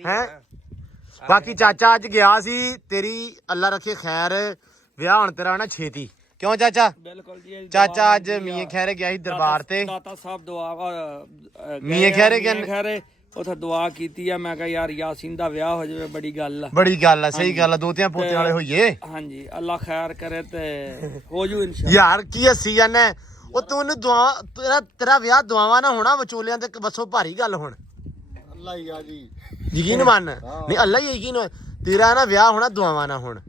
ਹੈ। ਬਾਕੀ ਚਾਚਾ ਅੱਜ ਗਿਆ ਸੀ, ਤੇਰੀ ਅੱਲਾ ਰੱਖੇ ਖੈਰ, ਵਿਆਹ ਹੁਣ ਤੇਰਾ ਨਾ ਛੇਤੀ, ਕਿਉਂ ਚਾਚਾ? ਬਿਲਕੁਲ ਜੀ। ਚਾਚਾ ਅੱਜ ਮੀਆਂ ਖੈਰੇ ਗਿਆ ਸੀ ਦਰਬਾਰ ਤੇ, ਦਾਤਾ ਸਾਹਿਬ ਦੁਆ ਮੀਆਂ ਖੈਰੇ ਖੈਰੇ ਉਥੇ ਦੁਆ ਕੀਤੀ ਆ। ਮੈਂ ਕਿਹਾ ਯਾਰ ਯਾਸੀਨ ਦਾ ਵਿਆਹ ਹੋ ਜਾਵੇ, ਬੜੀ ਗੱਲ ਆ। ਬੜੀ ਗੱਲ ਆ, ਸਹੀ ਗੱਲ ਆ, ਦੋਤਿਆਂ ਪੋਤਿਆਂ ਵਾਲੇ ਹੋਈਏ। ਹਾਂਜੀ ਅੱਲਾ ਖੈਰ ਕਰੇ ਤੇ ਹੋ ਜੂ ਇਨਸ਼ਾਅੱਲਾ। ਯਾਰ ਕੀ ਹੱਸੀ ਜਾਂਦਾ ਉਹ ਤੈਨੂੰ ਦੁਆ, ਤੇਰਾ ਵਿਆਹ ਦੁਆਵਾਂ ਨਾ ਹੋਣਾ, ਵਿਚੋਲਿਆਂ ਤੇ ਬਸੋ ਭਾਰੀ ਗੱਲ ਹੁਣ। ਅੱਲਾ ਹੀ ਆ ਜੀ, ਯਕੀਨ ਮੰਨ, ਨਹੀਂ ਅੱਲਾ ਹੀ ਯਕੀਨ, ਤੇਰਾ ਨਾ ਵਿਆਹ ਹੋਣਾ ਦੁਆਵਾਂ ਨਾ ਹੁਣ,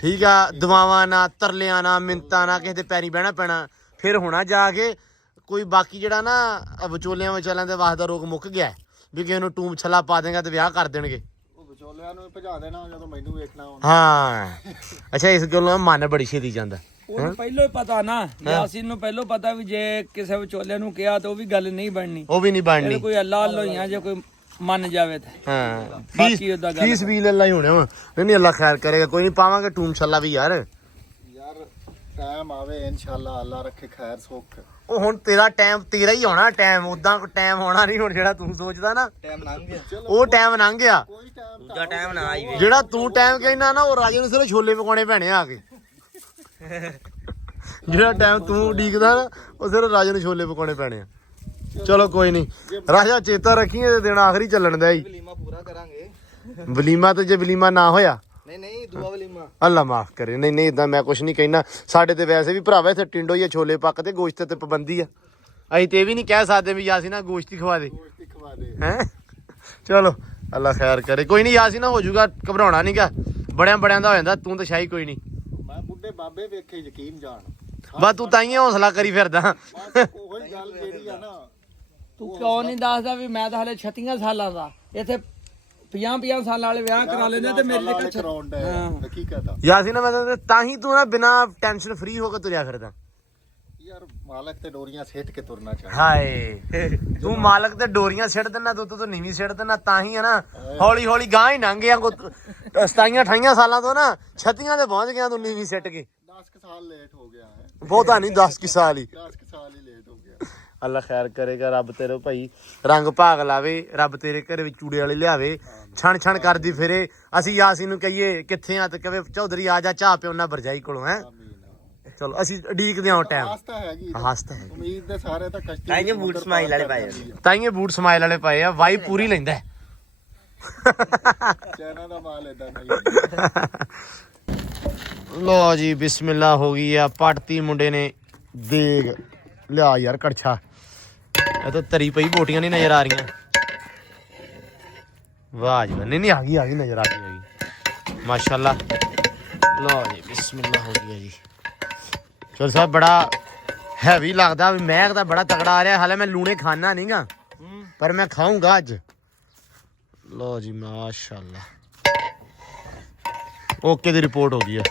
ਠੀਕ ਆ? ਦੁਆਵਾਂ ਨਾ, ਤਰਲਿਆਂ ਨਾ, ਮਿੰਤਾਂ ਨਾ, ਕਿਸੇ ਦੇ ਪੈਰੀ ਬਹਿਣਾ ਪੈਣਾ, ਫਿਰ ਹੋਣਾ ਜਾ ਕੇ ਕੋਈ। ਬਾਕੀ ਜਿਹੜਾ ਨਾ ਵਿਚੋਲਿਆਂ ਵਿਚਾਲਿਆਂ ਦੇ ਵਾਸਤੇ ਰੋਗ ਮੁੱਕ ਗਿਆ ਵੀ ਕਿਸੇ ਨੂੰ ਟੂਮ ਛੱਲਾ ਪਾ ਦੇਗਾ ਤੇ ਵਿਆਹ ਕਰ ਦੇਣਗੇ। ਉਹ ਵਿਚੋਲਿਆਂ ਨੂੰ ਭਜਾ ਦੇਣਾ ਜਦੋਂ ਮੈਨੂੰ ਵੇਖਣਾ ਹੋਣਾ। ਹਾਂ ਅੱਛਾ ਇਸ ਗੱਲੋਂ ਮਨ ਬੜੀ ਛੇਤੀ ਜਾਂਦਾ। ਉਹਨੂੰ ਪਹਿਲਾਂ ਹੀ ਪਤਾ ਨਾ, ਯਾਸੀਨ ਨੂੰ ਪਹਿਲਾਂ ਪਤਾ ਵੀ ਜੇ ਕਿਸੇ ਵਿਚੋਲੇ ਨੂੰ ਕਿਹਾ ਤਾਂ ਉਹ ਵੀ ਗੱਲ ਨਹੀਂ ਬਣਨੀ, ਉਹ ਵੀ ਨਹੀਂ ਬਣਨੀ। ਕੋਈ ਅੱਲਾ ਲੋਈਆਂ ਜੇ ਕੋਈ ਮੰਨ ਜਾਵੇ ਤੇ ਹਾਂ ਫੀਸ ਵੀ ਲੱਲਾ ਹੀ ਹੋਣੇ ਵਾ। ਨਹੀਂ ਅੱਲਾ ਖੈਰ ਕਰੇਗਾ, ਕੋਈ ਨਹੀਂ ਪਾਵਾਂਗੇ ਟੂਮ ਛੱਲਾ ਵੀ ਯਾਰ। ਯਾਰ ਟਾਈਮ ਆਵੇ ਇਨਸ਼ਾਅੱਲਾ, ਅੱਲਾ ਰੱਖੇ ਖੈਰ ਸੁੱਖ। ਉਹ ਹੁਣ ਤੇਰਾ ਟਾਈਮ ਤੇਰਾ ਹੀ ਆਉਣਾ ਟਾਈਮ, ਉਦਾਂ ਟਾਈਮ ਆਉਣਾ ਨਹੀਂ ਹੁਣ ਜਿਹੜਾ ਤੂੰ ਸੋਚਦਾ ਨਾ। ਟਾਈਮ ਲੰਘ ਗਿਆ, ਉਹ ਟਾਈਮ ਲੰਘ ਗਿਆ, ਕੋਈ ਟਾਈਮ ਦੂਜਾ ਟਾਈਮ ਨਾ ਆਈ ਵੇ। ਜਿਹੜਾ ਤੂੰ ਟਾਈਮ ਕਹਿੰਦਾ ਨਾ ਉਹ ਰਾਜੇ ਨੂੰ ਸਿਰਫ ਛੋਲੇ ਪਕਾਉਣੇ ਪੈਣੇ ਆ ਕੇ। ਜਿਹੜਾ ਟਾਈਮ ਤੂੰ ਉਡੀਕਦਾ ਨਾ ਉਹ ਸਿਰਫ ਰਾਜੇ ਨੂੰ ਛੋਲੇ ਪਕਾਉਣੇ ਪੈਣੇ ਆ। ਚਲੋ ਕੋਈ ਨਹੀਂ ਰਾਜਾ, ਚੇਤਾ ਰੱਖੀ ਇਹ ਦਿਨ ਆਖਰੀ ਚੱਲਣ ਦਾ ਹੀ। ਵਲੀਮਾ ਪੂਰਾ ਕਰਾਂਗੇ। ਵਲੀਮਾ ਤੇ ਜੇ ਵਲੀਮਾ ਨਾ ਹੋਇਆ ਨਹੀਂ ਦੁਆ ਵਲੀਮਾ ਅੱਲਾ ਮਾਫ ਕਰੇ। ਨਹੀਂ ਇਦਾਂ ਮੈਂ ਕੁਛ ਨਹੀਂ ਕਹਿਣਾ। ਸਾਡੇ ਤੇ ਵੈਸੇ ਵੀ ਭਰਾਵਾ ਇੱਥੇ ਟਿੰਡੋ ਹੀ ਛੋਲੇ ਪੱਕਦੇ, ਗੋਸ਼ਤ ਤੇ ਪਾਬੰਦੀ ਆ। ਅਸੀਂ ਤੇ ਇਹ ਵੀ ਨਹੀਂ ਕਹਿ ਸਕਦੇ ਵੀ ਯਾਸੀ ਨਾ ਗੋਸ਼ਤ ਹੀ ਖਵਾ ਦੇ ਹੈ। ਚਲੋ ਅੱਲਾ ਖੈਰ ਕਰੇ। ਕੋਈ ਨਹੀਂ ਯਾਸੀ ਨਾ ਹੋ ਜਾਊਗਾ, ਘਬਰਾਉਣਾ ਨਹੀਂਗਾ। ਬੜਿਆਂ ਦਾ ਹੋ ਜਾਂਦਾ, ਤੂੰ ਤਾਂ ਸ਼ਾਹੀ ਕੋਈ ਨਹੀਂ। ਮੈਂ ਬੁੱਢੇ ਬਾਬੇ ਵੇਖੇ ਯਕੀਨ ਜਾਣ ਬਸ ਤੂੰ ਤਾਈਂ ਹੌਸਲਾ ਕਰੀ ਫਿਰਦਾ। ਉਹੀ ਗੱਲ ਜਿਹੜੀ ਆ ਨਾ, ਤੂੰ ਕਿਉਂ ਨਹੀਂ ਦੱਸਦਾ ਵੀ ਮੈਂ ਤਾਂ ਹਲੇ 36 ਸਾਲਾਂ ਦਾ, ਇੱਥੇ 50 ਸਾਲਾਂ ਵਾਲੇ ਵਿਆਹ ਕਰਾ ਲੈਂਦੇ ਤੇ ਮੇਰੇ ਲਈ ਕਰਾਉਣ ਦਾ ਹਕੀਕਤ ਆ ਯਾਸੀ ਨਾ ਮੈਂ ਤਾਂ ਹੀ ਤੂੰ ਨਾ ਬਿਨਾ ਟੈਨਸ਼ਨ ਫਰੀ ਹੋ ਕੇ ਤੁਰਿਆ ਫਿਰਦਾ। ਯਾਰ ਮਾਲਕ ਤੇ ਡੋਰੀਆਂ ਸਿੱਟ ਕੇ ਤੁਰਨਾ ਚਾਹੀਦਾ। ਹਾਏ ਤੂੰ ਮਾਲਕ ਤੇ ਡੋਰੀਆਂ ਸਿੱਟ ਦਿੰਦਾ, ਤੂੰ ਨੀਵੀਂ ਸਿੱਟ ਦਿੰਦਾ, ਤਾਂ ਹੀ ਹੈ ਨਾ ਹੌਲੀ ਗਾਂ ਹੀ ਲੰਘ ਗਿਆ। 27-28 ਸਾਲਾਂ ਤੋਂ ਨਾ 36 ਤੇ ਪਹੁੰਚ ਗਿਆ ਤੂੰ ਨੀਵੀਂ ਸਿੱਟ ਕੇ। 10 ਸਾਲ ਲੇਟ ਹੋ ਗਿਆ ਹੈ। ਬਹੁਤਾ ਨਹੀਂ 10 ਸਾਲ ਹੀ। 10 ਸਾਲ ਹੀ ਲੇਟ ਹੋ ਗਿਆ। ਅੱਲਾ ਖੈਰ ਕਰੇਗਾ। ਰੱਬ ਤੇਰੇ ਭਾਈ ਰੰਗ ਭਾਗ ਲਾਵੇ। ਰੱਬ ਤੇਰੇ ਘਰ ਵਿੱਚ ਚੂੜੇ ਵਾਲੇ ਲਿਆਵੇ। ਛਣ ਕਰਦੀ ਫਿਰੇ। ਅਸੀਂ ਯਾਸੀ ਨੂੰ ਕਹੀਏ ਕਿੱਥੇ ਆ ਤੇ ਕਹੇ ਚੌਧਰੀ ਆ ਜਾ ਚਾਹ ਪਿਓ ਨਾ ਬਰਜਾਈ ਕੋਲੋਂ ਹੈ। ਚਲੋ ਅਸੀਂ ਉਡੀਕਦੇ ਹਾਂ ਟਾਈਮ। ਆਸਤਾ ਹੈਗੀ ਉਮੀਦ ਦੇ ਸਾਰੇ ਤਾਂ ਕਸ਼ਤੀ ਤਾਈਏ ਬੂਟ ਸਮਾਈਲ ਵਾਲੇ ਪਾਏ ਆ। ਵਾਈ ਪੂਰੀ ਲੈਂਦਾ ਚਾਈਨਾ ਦਾ ਮਾਲ ਏਦਾਂ ਨਹੀਂ। ਲੋ ਜੀ ਬਿਸਮਿਲ੍ਲਾ ਹੋ ਗਈ ਆ। ਪੱਟਤੀ ਮੁੰਡੇ ਨੇ ਦੇਗ ਲਿਆ ਯਾਰ ਕੜਛਾ। ਇਹ ਤਾਂ ਤਰੀ ਪਈ ਬੋਟੀਆਂ ਨਹੀਂ ਨਜ਼ਰ ਆ ਰਹੀਆਂ। ਵਾਹ ਜੀ ਨਹੀਂ ਆ ਗਈ ਨਜ਼ਰ ਆ ਗਈ ਮਾਸ਼ਾਅੱਲਾ। ਲੋ ਜੀ ਬਿਸਮਿਲ੍ਲਾ ਹੋ ਗਈ ਜੀ। ਚਲ ਸਾਹਿਬ ਬੜਾ ਹੈਵੀ ਲੱਗਦਾ ਵੀ ਮਹਿਕ ਤਾਂ ਬੜਾ ਤਗੜਾ ਆ ਰਿਹਾ। ਹਾਲੇ ਮੈਂ ਲੂਣੇ ਖਾਣਾ ਨਹੀਂਗਾ ਪਰ ਮੈਂ ਖਾਊਂਗਾ ਅੱਜ। ਲੋ ਜੀ ਮਾਸ਼ਾਅੱਲਾ ਓਕੇ ਦੀ ਰਿਪੋਰਟ ਹੋ ਗਈ ਆ।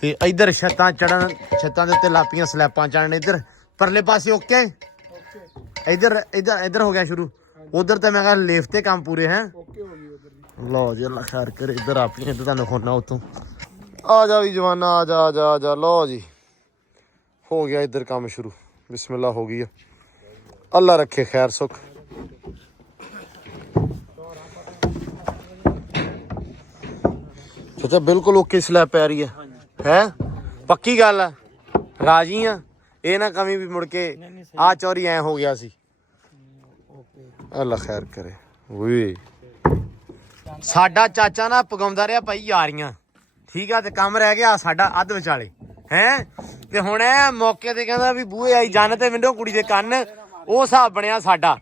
ਤੇ ਇਧਰ ਛੱਤਾਂ ਦੇ ਉੱਤੇ ਲਾਪੀਆਂ ਸਲੈਪਾਂ ਚੜਨ। ਇਧਰ ਪਰਲੇ ਪਾਸੇ ਓਕੇ। ਇਧਰ ਹੋ ਗਿਆ ਸ਼ੁਰੂ। ਉਧਰ ਤੇ ਮੈਂ ਕਿਹਾ ਲੇਫ ਤੇ ਕੰਮ ਪੂਰੇ ਹੈ। ਲਓ ਜੀ ਅੱਲਾ ਖੈਰ ਕਰੇ। ਇਧਰ ਆਪਣੀਆਂ ਇਧਰ ਤੁਹਾਨੂੰ ਖੋਨਾ ਉਤੋਂ। ਆ ਜਾ ਵੀ ਜਵਾਨਾ ਆ ਜਾ। ਲਓ ਜੀ ਹੋ ਗਿਆ ਇਧਰ ਕੰਮ ਸ਼ੁਰੂ। ਬਿਸਮਿਲ੍ਲਾ ਹੋ ਗਈ ਆ। ਅੱਲਾ ਰੱਖੇ ਖੈਰ ਸੁੱਖ। ਚਾਚਾ ਬਿਲਕੁਲ ਓਕੇ ਸਲੈਬ ਪੈ ਰਹੀ ਹੈ ਪੱਕੀ ਗੱਲ ਆ। ਰਾਜੀ ਆ ਇਹ ਨਾ ਕਮੀ ਵੀ ਮੁੜ ਕੇ ਆ ਚੋਰੀ ਐ ਹੋ ਗਿਆ ਸੀ। ਅੱਲਾ ਖੈਰ ਕਰੇ। ਓਏ ਸਾਡਾ ਚਾਚਾ ਨਾ ਪਗਾਉਂਦਾ ਰਿਹਾ ਭਾਈ ਯਾਰੀਆਂ, ਠੀਕ ਆ। ਤੇ ਕੰਮ ਰਹਿ ਗਿਆ ਸਾਡਾ ਅੱਧ ਵਿਚਾਲੇ ਹੈ। ਤੇ ਹੁਣ ਇਹ ਮੌਕੇ ਤੇ ਕਹਿੰਦਾ ਵੀ ਬੂਹੇ ਆਈ ਜੰਨ ਤੇ ਵਿੰਡੋ ਕੁੜੀ ਦੇ ਕੰਨ। ਉਹ ਹਿਸਾਬ ਬਣਿਆ ਸਾਡਾ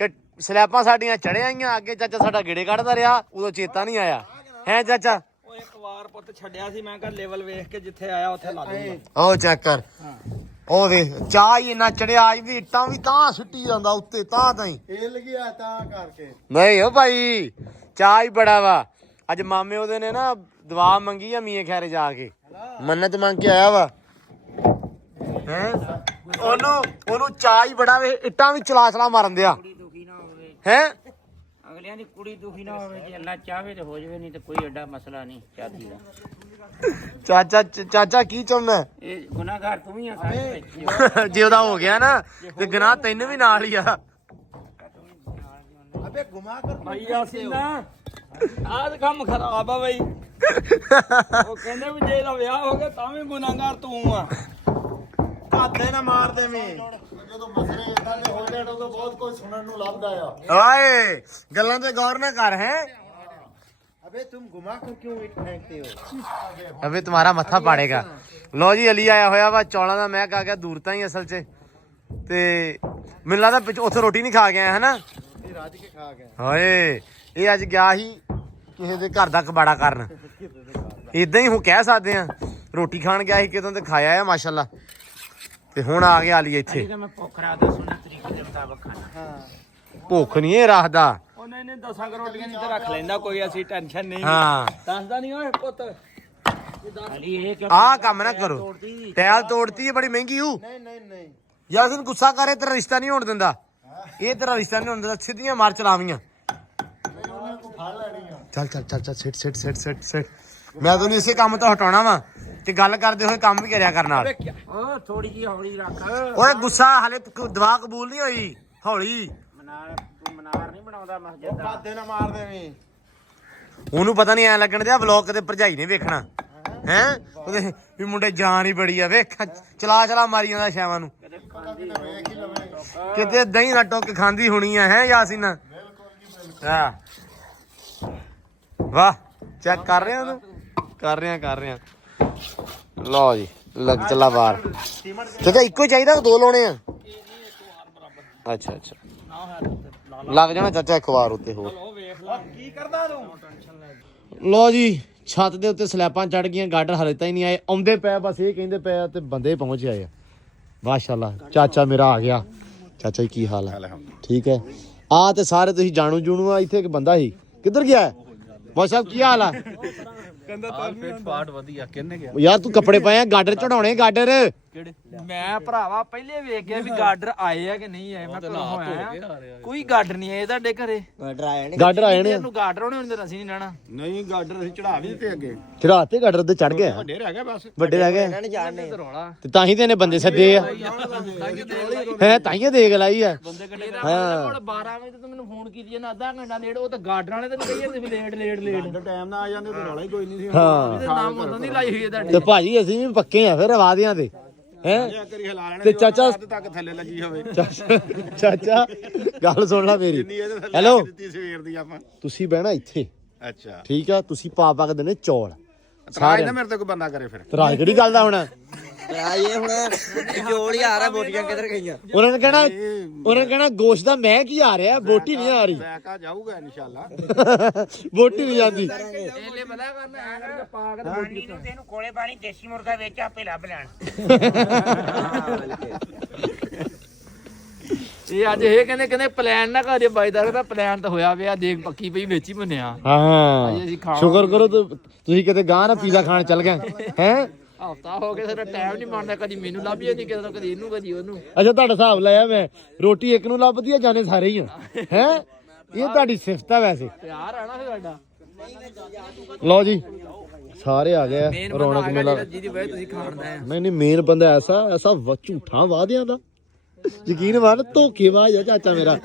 ਕਿ ਸਲੈਬਾਂ ਸਾਡੀਆਂ ਚੜ੍ਹਿਆ ਆਈਆਂ। ਅੱਗੇ ਚਾਚਾ ਸਾਡਾ ਗੇੜੇ ਕੱਢਦਾ ਰਿਹਾ, ਉਦੋਂ ਚੇਤਾ ਨਹੀਂ ਆਇਆ ਹੈ ਚਾਚਾ। ਇੱਕ ਵਾਰ ਪੁੱਤ ਛੱਡਿਆ ਸੀ, ਮੈਂ ਕਿਹਾ ਲੈਵਲ ਵੇਖ ਕੇ ਜਿੱਥੇ ਆਇਆ ਉੱਥੇ ਲਾ ਦੂੰਗਾ। ਉਹ ਚੈੱਕ ਕਰ। ਉਹ ਵੇਖ ਚਾਹ ਹੀ ਇੰਨਾ ਚੜਿਆ। ਅੱਜ ਵੀ ਇੱਟਾਂ ਵੀ ਤਾਂ ਸਿੱਟੀ ਜਾਂਦਾ ਉੱਤੇ ਤਾਂ ਹੀ ਇਹ ਲੱਗਿਆ ਤਾਂ ਕਰਕੇ। ਨਹੀਂ ਓ ਭਾਈ ਚਾਹ ਹੀ ਬੜਾ ਵਾ। ਅੱਜ ਮਾਮੇ ਉਹਦੇ ਨੇ ਨਾ ਦੁਆ ਮੰਗੀ ਆ ਮੀਆਂ ਖੈਰੇ ਜਾ ਕੇ, ਮੰਨਤ ਮੰਗ ਕੇ ਆਇਆ ਵਾ ਹੈ। ਉਹਨੂੰ ਚਾਹ ਹੀ ਬੜਾ ਵੇ। ਇੱਟਾਂ ਵੀ ਚਲਾ ਮਾਰਨ ਦਿਆ ਹੈ। ਅਗਲਿਆਂ ਦੀ ਕੁੜੀ ਦੁਖੀ ਨਾ ਹੋਵੇ, ਜੇ ਅੱਲਾ ਚਾਹਵੇ ਤੇ ਹੋ ਜਾਵੇ, ਨਹੀਂ ਤੇ ਕੋਈ ਐਡਾ ਮਸਲਾ ਨਹੀਂ ਚਾਹਦੀ ਦਾ। ਚਾਚਾ ਕੀ ਚਾਹੁੰਦਾ? ਇਹ ਗੁਨਾਹਗਾਰ ਤੂੰ ਹੀ ਆ ਸਾਰੇ ਵਿੱਚ। ਜੇ ਉਹਦਾ ਹੋ ਗਿਆ ਨਾ ਤੇ ਗੁਨਾਹ ਤੈਨੂੰ ਵੀ ਨਾਲ ਹੀ ਆ। ਅਬੇ ਗੁਮਾ ਕਰ ਭਾਈ ਯਾਸੀਨ ਆਹ ਕੰਮ ਖਰਾਬ ਆ ਬਈ। ਉਹ ਕਹਿੰਦੇ ਵੀ ਜੇ ਇਹਦਾ ਵਿਆਹ ਹੋ ਗਿਆ ਤਾਂ ਵੀ ਗੁਨਾਹਗਾਰ ਤੂੰ ਆ। ਘਾਦੇ ਨਾ ਮਾਰ ਦੇਵੇਂ। ਜਦੋਂ ਮਸਲੇ ਇਦਾਂ ਦੇ ਹੋ ਜਾਣ ਉਦੋਂ ਬਹੁਤ ਕੁਝ ਸੁਣਨ ਨੂੰ ਲੱਭਦਾ ਆ। ਓਏ ਗੱਲਾਂ ਤੇ ਗੌਰ ਨਾ ਕਰ ਹੈ। अबे तुम घुमा कर क्यों ईट फेंकते हो? ਅਬੇ ਤੁਹਾਡਾ ਮੱਥਾ ਪਾੜੇਗਾ। ਲੋ ਜੀ ਅਲੀ ਆਇਆ ਹੋਇਆ ਵਾ। ਚੌਲਾਂ ਦਾ ਮਹਿਕ ਆ ਗਿਆ ਦੂਰ ਤਾਂ ਹੀ ਅਸਲ 'ਚ। ਤੇ ਮੈਨੂੰ ਲੱਗਦਾ ਉੱਥੇ ਰੋਟੀ ਨਹੀਂ ਖਾ ਗਿਆ ਹੈ ਨਾ। ਇਹ ਰਾਜ ਕੇ ਖਾ ਗਏ। ਓਏ ਇਹ ਅੱਜ ਗਿਆ ਸੀ ਕਿਸੇ ਦੇ ਘਰ ਦਾ ਕਬਾੜਾ ਕਰਨ। ਇਦਾਂ ਹੀ ਹੁਣ ਕਹਿ ਸਕਦੇ ਆ। ਰੋਟੀ ਖਾਣ ਗਿਆ ਸੀ ਕਿਤੋਂ ਤੇ ਖਾਇਆ ਆ ਮਾਸ਼ਾਅੱਲਾ। ਤੇ ਹੁਣ ਆ ਗਿਆ ਅਲੀ ਇੱਥੇ। ਮੈਂ ਭੁੱਖ ਰੱਖਦਾ ਸੁਣਾ ਤਰੀਕੇ ਦੇ ਮੁਤਾਬਕ ਖਾਣਾ। ਭੁੱਖ ਨਹੀਂ ਇਹ ਰੱਖਦਾ। ਉਹਨੇ ਨੇ 10 ਕਰੋਟੀਆਂ ਨਹੀਂ ਤੇ ਰੱਖ ਲੈਂਦਾ ਕੋਈ, ਅਸੀਂ ਟੈਨਸ਼ਨ ਨਹੀਂ। ਹਾਂ ਦੱਸਦਾ ਨਹੀਂ ਓਏ ਪੁੱਤ। ਅਲੀ ਇਹ ਕਿਉਂ ਆਹ ਕੰਮ ਨਾ ਕਰੋ। ਟੈਲ ਤੋੜਤੀ ਹੈ ਬੜੀ ਮਹਿੰਗੀ ਹੂ। नहीं ਯਾਰ ਤੈਨੂੰ ਗੁੱਸਾ ਕਰੇ ਤੇਰਾ ਰਿਸ਼ਤਾ ਨਹੀਂ ਹੋਣ ਦਿੰਦਾ। ਇਹ ਤੇਰਾ ਰਿਸ਼ਤਾ ਨਹੀਂ ਹੋਣ ਦਿੰਦਾ। ਸਿੱਧੀਆਂ ਮਾਰ ਚਲਾਵੀਆਂ। ਚੱਲ ਸਿੱਟ। ਮੈਂ ਤੈਨੂੰ ਇਸੇ ਕੰਮ ਤੋਂ ਹਟਾਉਣਾ ਵਾ ਤੇ ਗੱਲ ਕਰਦੇ ਹੋਏ ਕੰਮ ਵੀ ਕਰਿਆ ਕਰਨ ਨਾਲ। ਉਹ ਥੋੜੀ ਜਿਹੀ ਹੌਲੀ ਰੱਖ। ਓਏ ਗੁੱਸਾ ਹਲੇ ਦਵਾ ਕਬੂਲ ਨਹੀਂ ਹੋਈ। ਹੌਲੀ ਮਨਾਰ ਨਹੀਂ ਬਣਾਉਂਦਾ ਮਸਜਿਦ ਦਾ। घादे ना मार देवें। ਉਹਨੂੰ ਪਤਾ ਨਹੀਂ ਐ ਲੱਗਣ ਦਿਆ ਵਲੌਗ ਕਦੇ ਭਰਜਾਈ ਨੇ ਵੇਖਣਾ ਹੈ। ਉਹਦੇ ਵੀ ਮੁੰਡੇ ਜਾਨ ਹੀ ਬੜੀ ਆ। ਵੇਖ ਚਲਾ ਮਾਰੀ ਜਾਂਦਾ ਸ਼ੈਵਾਂ ਨੂੰ। ਕਿਤੇ ਦਹੀਂ ਨਾ ਟੁੱਕ ਖਾਂਦੀ ਹੋਣੀ ਆ ਹੈ ਯਾਸੀਨਾ। ਹਾਂ ਵਾਹ ਚੈੱਕ ਕਰ ਰਿਹਾ ਤੂੰ। ਕਰ ਰਹੇ ਆ ਲਓ ਜੀ ਲੱਗ ਚੱਲਾ ਬਾਹਰ ਚਾਚਾ ਇੱਕੋ ਹੀ ਚਾਹੀਦਾ ਦੋ ਲਾਉਣੇ ਆ ਅੱਛਾ ਲੱਗ ਜਾਣਾ ਚਾਚਾ ਇੱਕ ਵਾਰ ਉੱਤੇ ਹੋਰ ਕੀ ਕਰਦਾ ਤੂੰ ਲਓ ਜੀ ਛੱਤ ਦੇ ਉੱਤੇ ਸਲੈਬਾਂ ਚੜ ਗਈਆਂ ਗਾਡਰ ਹਲੇ ਤਾਂ ਹੀ ਨਹੀਂ ਆਏ ਆਉਂਦੇ ਪਏ ਬਸ ਇਹ ਕਹਿੰਦੇ ਪਏ ਆ ਤੇ ਬੰਦੇ ਪਹੁੰਚ ਆਏ ਆ ਮਾਸ਼ਾਅੱਲਾ ਚਾਚਾ ਮੇਰਾ ਆ ਗਿਆ ਚਾਚਾ ਜੀ ਕੀ ਹਾਲ ਹੈ ਠੀਕ ਹੈ ਆ ਤੇ ਸਾਰੇ ਤੁਸੀਂ ਜਾਣੂ ਜੂਣੂ ਆ ਇੱਥੇ ਇੱਕ ਬੰਦਾ ਸੀ ਕਿੱਧਰ ਗਿਆ ਮੌਸਾ ਸਾਹਿਬ ਕੀ ਹਾਲ ਆ ਪਾਟ ਵਧੀਆ ਕਿੰਨੇ ਗਿਆ ਯਾਰ ਤੂੰ ਕੱਪੜੇ ਪਾਏ ਆ ਗਾਡਰ ਚੜਾਉਣੇ ਗਾਡਰ ਕਿਹੜੇ ਮੈਂ ਭਰਾਵਾ ਪਹਿਲੇ ਵੇਖ ਗਿਆ ਵੀ ਗਾਡਰ ਆਏ ਆ ਕਿ ਨਹੀਂ ਆਏ ਮੈਂ ਘਰੋਂ ਹੋਇਆ ਕੋਈ ਗਾਡਰ ਨਹੀਂ ਆਏ ਤੁਹਾਡੇ ਘਰੇ ਗਾਡਰ ਆਏ ਨੇ ਇਹਨੂੰ ਗਾਡਰ ਹੋਣੇ ਹੁੰਦੇ ਅਸੀਂ ਨਹੀਂ ਰਹਿਣਾ ਨਹੀਂ ਗਾਡਰ ਅਸੀਂ ਚੜਾ ਵੀ ਦਿੱਤੇ ਅੱਗੇ ਚੜਾਤੇ ਗਾਡਰ ਤੇ ਚੜ ਗਿਆ ਵੱਡੇ ਰਹਿ ਗਏ ਬਸ ਵੱਡੇ ਰਹਿ ਗਏ ਤੇ ਰੌਲਾ ਤੇ ਤਾਂ ਹੀ ਤੇ ਇਹਨੇ ਬੰਦੇ ਸੱਦੇ ਆ ਹੈ ਤਾਂ ਹੀ ਦੇਖ ਲਾਈ ਆ ਬੰਦੇ ਕੱਢੇ ਦਾ ਕੋਲ 12 ਵਜੇ ਤੇ ਮੈਨੂੰ ਫੋਨ ਕੀਤੀ ਜਾਂਦਾ ਅੱਧਾ ਘੰਟਾ ਲੇਟ ਉਹ ਤਾਂ ਗਾਡਰਾਂ ਵਾਲੇ ਤੇ ਕਹੀ ਜਾਂਦੇ ਵੀ ਲੇਟ ਟਾਈਮ ਨਾਲ ਆ ਜਾਂਦੇ ਤੇ ਰੌਲਾ ਹੀ ਕੋਈ ਨਹੀਂ ਸੀ ਹਾਂ ਇਹਦੇ ਨਾਮ ਉਦੋਂ ਦੀ ਲਾਈ ਹੋਈ ਹੈ ਤੁਹਾਡੀ ਤੇ ਭਾਜੀ ਅਸੀਂ ਵੀ ਪੱਕੇ ਆ ਫਿਰ ਵਾਦਿਆਂ ਦੇ ਹੈ ਕਰੀ ਹਿਲਾ ਲੈਣਾ ਤੇ ਚਾਚਾ ਤੱਕ ਥੱਲੇ ਲੱਗੀ ਹੋਵੇ ਚਾਚਾ ਗੱਲ ਸੁਣ ਲੈ ਮੇਰੀ ਇਹਦੇ ਥੱਲੇ ਹੈਲੋ ਦਿੱਤੀ ਸਵੇਰ ਦੀ ਆਪਾਂ ਤੁਸੀਂ ਬਹਿਣਾ ਇੱਥੇ ਅੱਛਾ ਠੀਕ ਆ ਤੁਸੀਂ ਪਾ ਕੇ ਦੇਣੇ ਚੌਲ ਸਾਰੇ ਨਾ ਮੇਰੇ ਤੇ ਕੋਈ ਬੰਦਾ ਕਰੇ ਫਿਰ ਤਰਾਜ ਕਿਹੜੀ ਗੱਲ ਦਾ ਹੁਣ ਇਹ ਹੁਣ ਜੋੜ ਹੀ ਆ ਰਿਹਾ ਬੋਟੀਆਂ ਕਿੱਧਰ ਗਈਆਂ ਉਹਨਾਂ ਨੇ ਕਹਿਣਾ ਗੋਸ਼ਤ ਦਾ ਮੈਂ ਕੀ ਆ ਰਿਹਾ ਬੋਟੀ ਨਹੀਂ ਆ ਰਹੀ ਬੈਕਾ ਜਾਊਗਾ ਇਨਸ਼ਾਅੱਲਾ ਬੋਟੀ ਨਹੀਂ ਜਾਂਦੀ ਇਹਲੇ ਪਤਾ ਕਰਨਾ ਐ ਕਰਕੇ ਪਾ ਕੇ ਤੇ ਪਾਣੀ ਨੂੰ ਤੇ ਇਹਨੂੰ ਕੋਲੇ ਪਾਣੀ ਦੇਸੀ ਮੁਰਗਾ ਵਿੱਚ ਆਪੇ ਲੱਭ ਲੈਣ ਇਹ ਅੱਜ ਇਹ ਕਹਿੰਦੇ ਪਲਾਨ ਨਾ ਕਰੇ ਬਾਈਦਾਰ ਦਾ ਪਲਾਨ ਤਾਂ ਹੋਇਆ ਪਿਆ ਦੇਖ ਪੱਕੀ ਪਈ ਵਿੱਚ ਹੀ ਮੰਨਿਆ ਹਾਂ ਸ਼ੁਕਰ ਕਰੋ ਤੁਸੀਂ ਕਿਤੇ ਗਾਂ ਨਾ ਪੀਜ਼ਾ ਖਾਣ ਚੱਲ ਗਏ ਹੈ ਹਫਤਾ ਹੋ ਗਿਆ ਸਾਡਾ ਟਾਈਮ ਨਹੀਂ ਬਣਦਾ ਕਦੀ ਮੈਨੂੰ ਲੱਭਿਆ ਨਹੀਂ ਕਿਤੇ ਕਦੀ ਇਹਨੂੰ ਕਦੀ ਉਹਨੂੰ ਅੱਛਾ ਤੁਹਾਡਾ ਹਿਸਾਬ ਲਾਇਆ ਮੈਂ ਰੋਟੀ ਇੱਕ ਨੂੰ ਲੱਭਦੀ ਆ ਜਾਣੇ ਸਾਰੇ ਹੀ ਆ ਹੈ ਇਹ ਤੁਹਾਡੀ ਸਿਫਤ ਆ ਵੈਸੇ ਪਿਆਰ ਆ ਨਾ ਫਿਰ ਸਾਡਾ ਲਓ ਜੀ ਸਾਰੇ ਆ ਗਏ ਆ ਮੇਨ ਰੌਣਕ ਬੰਦਾ ਮੇਲਾ ਆ ਗਿਆ ਜਿਹਦੀ ਵਜ੍ਹਾ ਤੁਸੀਂ ਖਾਣ ਦਾ ਆ ਨਹੀਂ ਮੇਨ ਬੰਦਾ ਐਸਾ ਝੂਠਾ ਵਾਅਦਿਆਂ ਦਾ ਯਕੀਨ ਮੰਨ ਧੋਖੇਬਾਜ਼ ਆ ਚਾਚਾ ਮੇਰਾ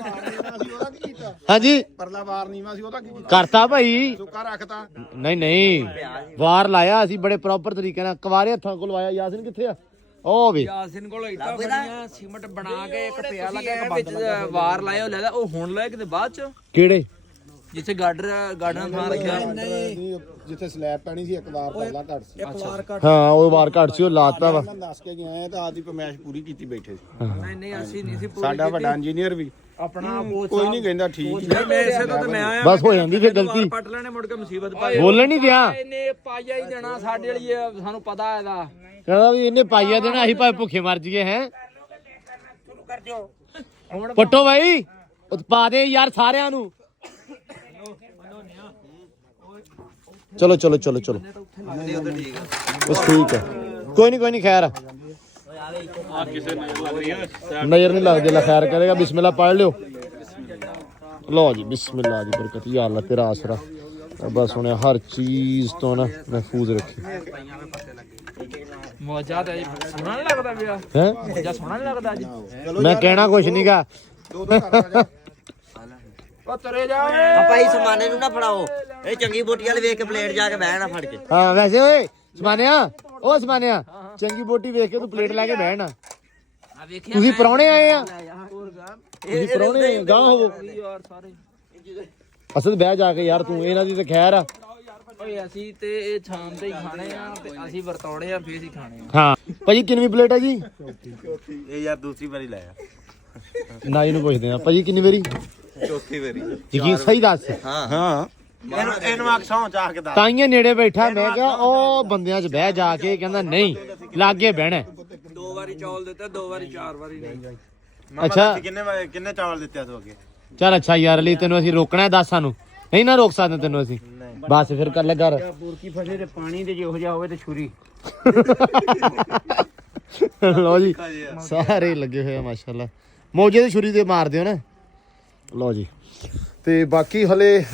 ਹਾਂਜੀ ਪਰਲਾ ਵਾਰ ਨੀਵਾ ਸੀ ਉਹਦਾ ਕੀ ਕੀਤਾ ਕਰਤਾ ਭਾਈ ਸੁੱਕਾ ਰੱਖਤਾ ਨਹੀਂ ਵਾਰ ਲਾਇਆ ਅਸੀਂ ਬੜੇ ਪ੍ਰੋਪਰ ਤਰੀਕੇ ਨਾਲ ਕੁਵਾਰੇ ਹੱਥਾਂ ਕੋਲ ਆਇਆ ਯਾਸਿਨ ਕਿੱਥੇ ਆ ਉਹ ਵੀ ਯਾਸਿਨ ਕੋਲ ਇੱਟਾਂ ਫੜੀਆਂ ਸੀਮਟ ਬਣਾ ਕੇ ਇੱਕ ਪਿਆ ਲੱਗਾ ਇੱਕ ਵਿੱਚ ਵਾਰ ਲਾਇਆ ਉਹ ਲੈਦਾ ਉਹ ਹੁਣ ਲਾਇਆ ਕਿਤੇ ਬਾਅਦ ਚ ਕਿਹੜੇ ਜਿੱਥੇ ਗਾਰਡਨ ਥਾਂ ਰੱਖਿਆ ਜਿੱਥੇ ਸਲੈਬ ਪੈਣੀ ਸੀ ਇੱਕ ਵਾਰ ਪਰਲਾ ਘੱਟ ਸੀ ਹਾਂ ਉਹ ਵਾਰ ਘੱਟ ਸੀ ਉਹ ਲਾਤਾ ਵਾ ਮੈਂ ਦੱਸ ਕੇ ਗਿਆ ਤਾਂ ਆਦੀ ਪਰਮੇਸ਼ ਪੂਰੀ ਕੀਤੀ ਬੈਠੇ ਸੀ ਨਹੀਂ ਅਸੀਂ ਨਹੀਂ ਸੀ ਸਾਡਾ ਵੱਡਾ ਇੰਜੀਨੀਅਰ ਵੀ ਆਪਣਾ ਕੋਈ ਨਹੀਂ ਕਹਿੰਦਾ ਠੀਕ ਮੈਂ ਇਸੇ ਤੋਂ ਮੈਂ ਆਇਆ ਬਸ ਹੋ ਜਾਂਦੀ ਫਿਰ ਗਲਤੀ ਪੱਟ ਲੈਣੇ ਮੁੜ ਕੇ ਮੁਸੀਬਤ ਪਾਈ ਬੋਲਣ ਨਹੀਂ ਦਿਆ ਇਹਨੇ ਪਾਇਆ ਹੀ ਦੇਣਾ ਸਾਡੇ ਵਾਲੀ ਸਾਨੂੰ ਪਤਾ ਇਹਦਾ ਕਹਿੰਦਾ ਵੀ ਇਹਨੇ ਪਾਈਆ ਦੇਣਾ ਅਸੀਂ ਭਾਵੇਂ ਭੁੱਖੇ ਮਰ ਜੀਏ ਹੈ ਸ਼ੁਰੂ ਕਰ ਦਿਓ ਪੱਟੋ ਭਾਈ ਪਾ ਦੇ ਯਾਰ ਸਾਰਿਆਂ ਨੂੰ ਚਲੋ ਬਸ ਠੀਕ ਹੈ ਕੋਈ ਨਹੀਂ ਖੈਰ ਨਜ਼ਰ ਨਹੀਂ ਲੱਗਦੀ ਲਾ ਖੈਰ ਕਰੇਗਾ ਬਿਸਮਿਲ੍ਲਾ ਪੜ੍ਹ ਲਿਓ ਲਓ ਜੀ ਬਿਸਮਿਲ੍ਲਾ ਦੀ ਬਰਕਤ ਯਾ ਅੱਲਾ ਤੇਰਾ ਆਸਰਾ ਬਸ ਹੁਣ ਹਰ ਚੀਜ਼ ਤੋਂ ਨਾ ਮਹਿਫੂਜ਼ ਰੱਖੀ ਮੌਜਾ ਤੇ ਸੋਹਣਾ ਨੀ ਲੱਗਦਾ ਪਿਆ ਹੈ ਮੌਜਾ ਸੋਹਣਾ ਨੀ ਲੱਗਦਾ ਜੀ ਮੈਂ ਕਹਿਣਾ ਕੁਛ ਨਹੀਂਗਾ ਦੋ ਕਰ ਉਹ ਤਰੇ ਜਾ ਆਪਾਂ ਹੀ ਸਮਾਨੇ ਨੂੰ ਨਾ ਫੜਾਓ ਇਹ ਚੰਗੀ ਬੋਟੀ ਵਾਲੇ ਵੇਖ ਕੇ ਪਲੇਟ ਜਾ ਕੇ ਬਹਿਣਾ ਫੜ ਕੇ ਹਾਂ ਵੈਸੇ ਓਏ ਸਮਾਨਿਆ ਚੰਗੀ ਬੋਟੀ ਵੇਖ ਕੇ ਤੂੰ ਪਲੇਟ ਲੈ ਕੇ ਬਹਿਣਾ ਆ ਵੇਖਿਆ ਤੁਸੀਂ ਪ੍ਰਾਹੁਣੇ ਆਏ ਆ ਇਹ ਪ੍ਰਾਹੁਣੇ ਗਾਂ ਹੋਵੋ ਯਾਰ ਸਾਰੇ ਅਸਲ ਬਹਿ ਜਾ ਕੇ ਯਾਰ ਤੂੰ ਇਹਨਾਂ ਦੀ ਤੇ ਖੈਰ ਆ ਓਏ ਅਸੀਂ ਤੇ ਇਹ ਸ਼ਾਮ ਤੇ ਹੀ ਖਾਣੇ ਆ ਤੇ ਅਸੀਂ ਵਰਤੌੜੇ ਆ ਫੇਰ ਹੀ ਖਾਣੇ ਆ ਹਾਂ ਭਾਜੀ ਕਿੰਨੀ ਪਲੇਟ ਹੈ ਜੀ ਇਹ ਯਾਰ ਦੂਸਰੀ ਵਾਰੀ ਲਾਇਆ ਨਾ ਇਹਨੂੰ ਪੁੱਛਦੇ ਆ ਭਾਜੀ ਕਿੰਨੀ ਵਾਰੀ ਚੌਥੀ ਵਾਰੀ ਯਕੀਨ ਸਹੀ ਦੱਸ ਹਾਂ ਇਹਨੂੰ ਆਖਸਾਂ ਚਾਹ ਕੇ ਦੱਸ ਤਾਈਆਂ ਨੇੜੇ ਬੈਠਾ ਮੈਂ ਕਿਹਾ ਉਹ ਬੰਦਿਆਂ 'ਚ ਬਹਿ ਜਾ ਕੇ ਕਹਿੰਦਾ ਨਹੀਂ ਲਾਗੇ ਬਹਿਣਾ 2 ਵਾਰੀ ਚੌਲ ਦਿੱਤਾ 2 ਵਾਰੀ 4 ਵਾਰੀ ਨਹੀਂ ਅੱਛਾ ਕਿੰਨੇ ਚਾਵਲ ਦਿੱਤੇ ਆ ਤੂੰ ਅੱਗੇ ਚੱਲ ਅੱਛਾ ਯਾਰ ਲਈ ਤੈਨੂੰ ਅਸੀਂ ਰੋਕਣਾ ਦੱਸ ਸਾਨੂੰ ਨਹੀਂ ਨਾ ਰੋਕ ਸਕਦੇ ਤੈਨੂੰ ਅਸੀਂ ਬਸ ਫਿਰ ਕਰ ਲੈ ਕਰ ਬੁਰਕੀ ਫਸੇ ਤੇ ਪਾਣੀ ਤੇ ਜਿਹੋ ਜਿਹਾ ਹੋਵੇ ਤੇ ਛੁਰੀ ਲਓ ਜੀ ਸਾਰੇ ਲੱਗੇ ਹੋਏ ਆ ਮਾਸ਼ਾਅੱਲਾ ਮੌਜੇ ਦੀ ਛੁਰੀ ਤੇ ਮਾਰਦੇ ਹੋ ਨਾ ਲਓ ਜੀ ਤੇ ਬਾਕੀ ਹਲੇ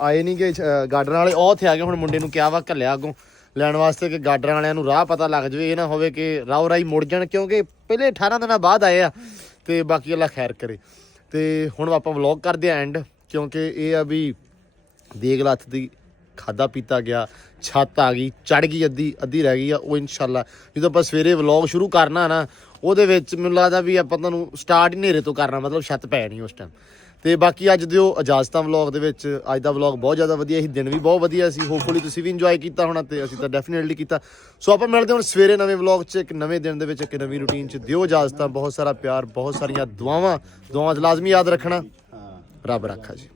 ਆਏ ਨਹੀਂ ਗਏ ਗਾਰਡਨ ਵਾਲੇ ਉਹ ਉੱਥੇ ਆ ਗਏ ਹੁਣ ਮੁੰਡੇ ਨੂੰ ਕਿਹਾ ਵਾ ਘੱਲਿਆ ਅੱਗੋਂ ਲੈਣ ਵਾਸਤੇ ਕਿ ਗਾਰਡਨ ਵਾਲਿਆਂ ਨੂੰ ਰਾਹ ਪਤਾ ਲੱਗ ਜਾਵੇ ਇਹ ਨਾ ਹੋਵੇ ਕਿ ਰਾਓ ਰਾਈ ਮੁੜ ਜਾਣ ਕਿਉਂਕਿ ਪਹਿਲੇ 18 ਦਿਨਾਂ ਬਾਅਦ ਆਏ ਆ ਤੇ ਬਾਕੀ ਅੱਲਾ ਖੈਰ ਕਰੇ ਤੇ ਹੁਣ ਆਪਾਂ ਵਲੌਗ ਕਰਦੇ ਆ ਐਂਡ ਕਿਉਂਕਿ ਇਹ ਆ ਵੀ ਦੇਗ ਲੱਥ ਦੀ ਖਾਦਾ ਪੀਤਾ ਗਿਆ ਛੱਤ ਆ ਗਈ ਚੜ ਗਈ ਅੱਧੀ ਰਹਿ ਗਈ ਆ ਉਹ ਇਨਸ਼ਾਅੱਲਾ ਜਦੋਂ ਆਪਾਂ ਸਵੇਰੇ ਵਲੌਗ ਸ਼ੁਰੂ ਕਰਨਾ ਨਾ ਉਹਦੇ ਵਿੱਚ ਮੈਨੂੰ ਲੱਗਦਾ ਵੀ ਆਪਾਂ ਤੁਹਾਨੂੰ ਸਟਾਰਟ ਹੀ ਹਨੇਰੇ ਤੋਂ ਕਰਨਾ ਮਤਲਬ ਛੱਤ ਪੈ ਨਹੀਂ ਉਸ ਟਾਈਮ ਤੇ ਬਾਕੀ ਅੱਜ ਦਿਓ ਇਜਾਜ਼ਤਾਂ ਵਲੌਗ ਦੇ ਵਿੱਚ। ਅੱਜ ਦਾ ਵਲੌਗ ਬਹੁਤ ਜ਼ਿਆਦਾ ਵਧੀਆ ਸੀ, ਦਿਨ ਵੀ ਬਹੁਤ ਵਧੀਆ ਸੀ। ਹੋਪਫੁਲੀ ਤੁਸੀਂ ਵੀ ਇੰਜੋਏ ਕੀਤਾ ਹੋਣਾ ਤੇ ਅਸੀਂ ਤਾਂ ਡੈਫੀਨਿਟਲੀ ਕੀਤਾ। ਸੋ ਆਪਾਂ ਮਿਲਦੇ ਹੁਣ ਸਵੇਰੇ ਨਵੇਂ ਵਲੌਗ 'ਚ, ਇੱਕ ਨਵੇਂ ਦਿਨ ਦੇ ਵਿੱਚ, ਇੱਕ ਨਵੀਂ ਰੂਟੀਨ 'ਚ। ਦਿਓ ਇਜਾਜ਼ਤਾਂ, ਬਹੁਤ ਸਾਰਾ ਪਿਆਰ, ਬਹੁਤ ਸਾਰੀਆਂ ਦੁਆਵਾਂ 'ਚ ਲਾਜ਼ਮੀ ਯਾਦ ਰੱਖਣਾ। ਰੱਬ ਰਾਖਾ ਜੀ।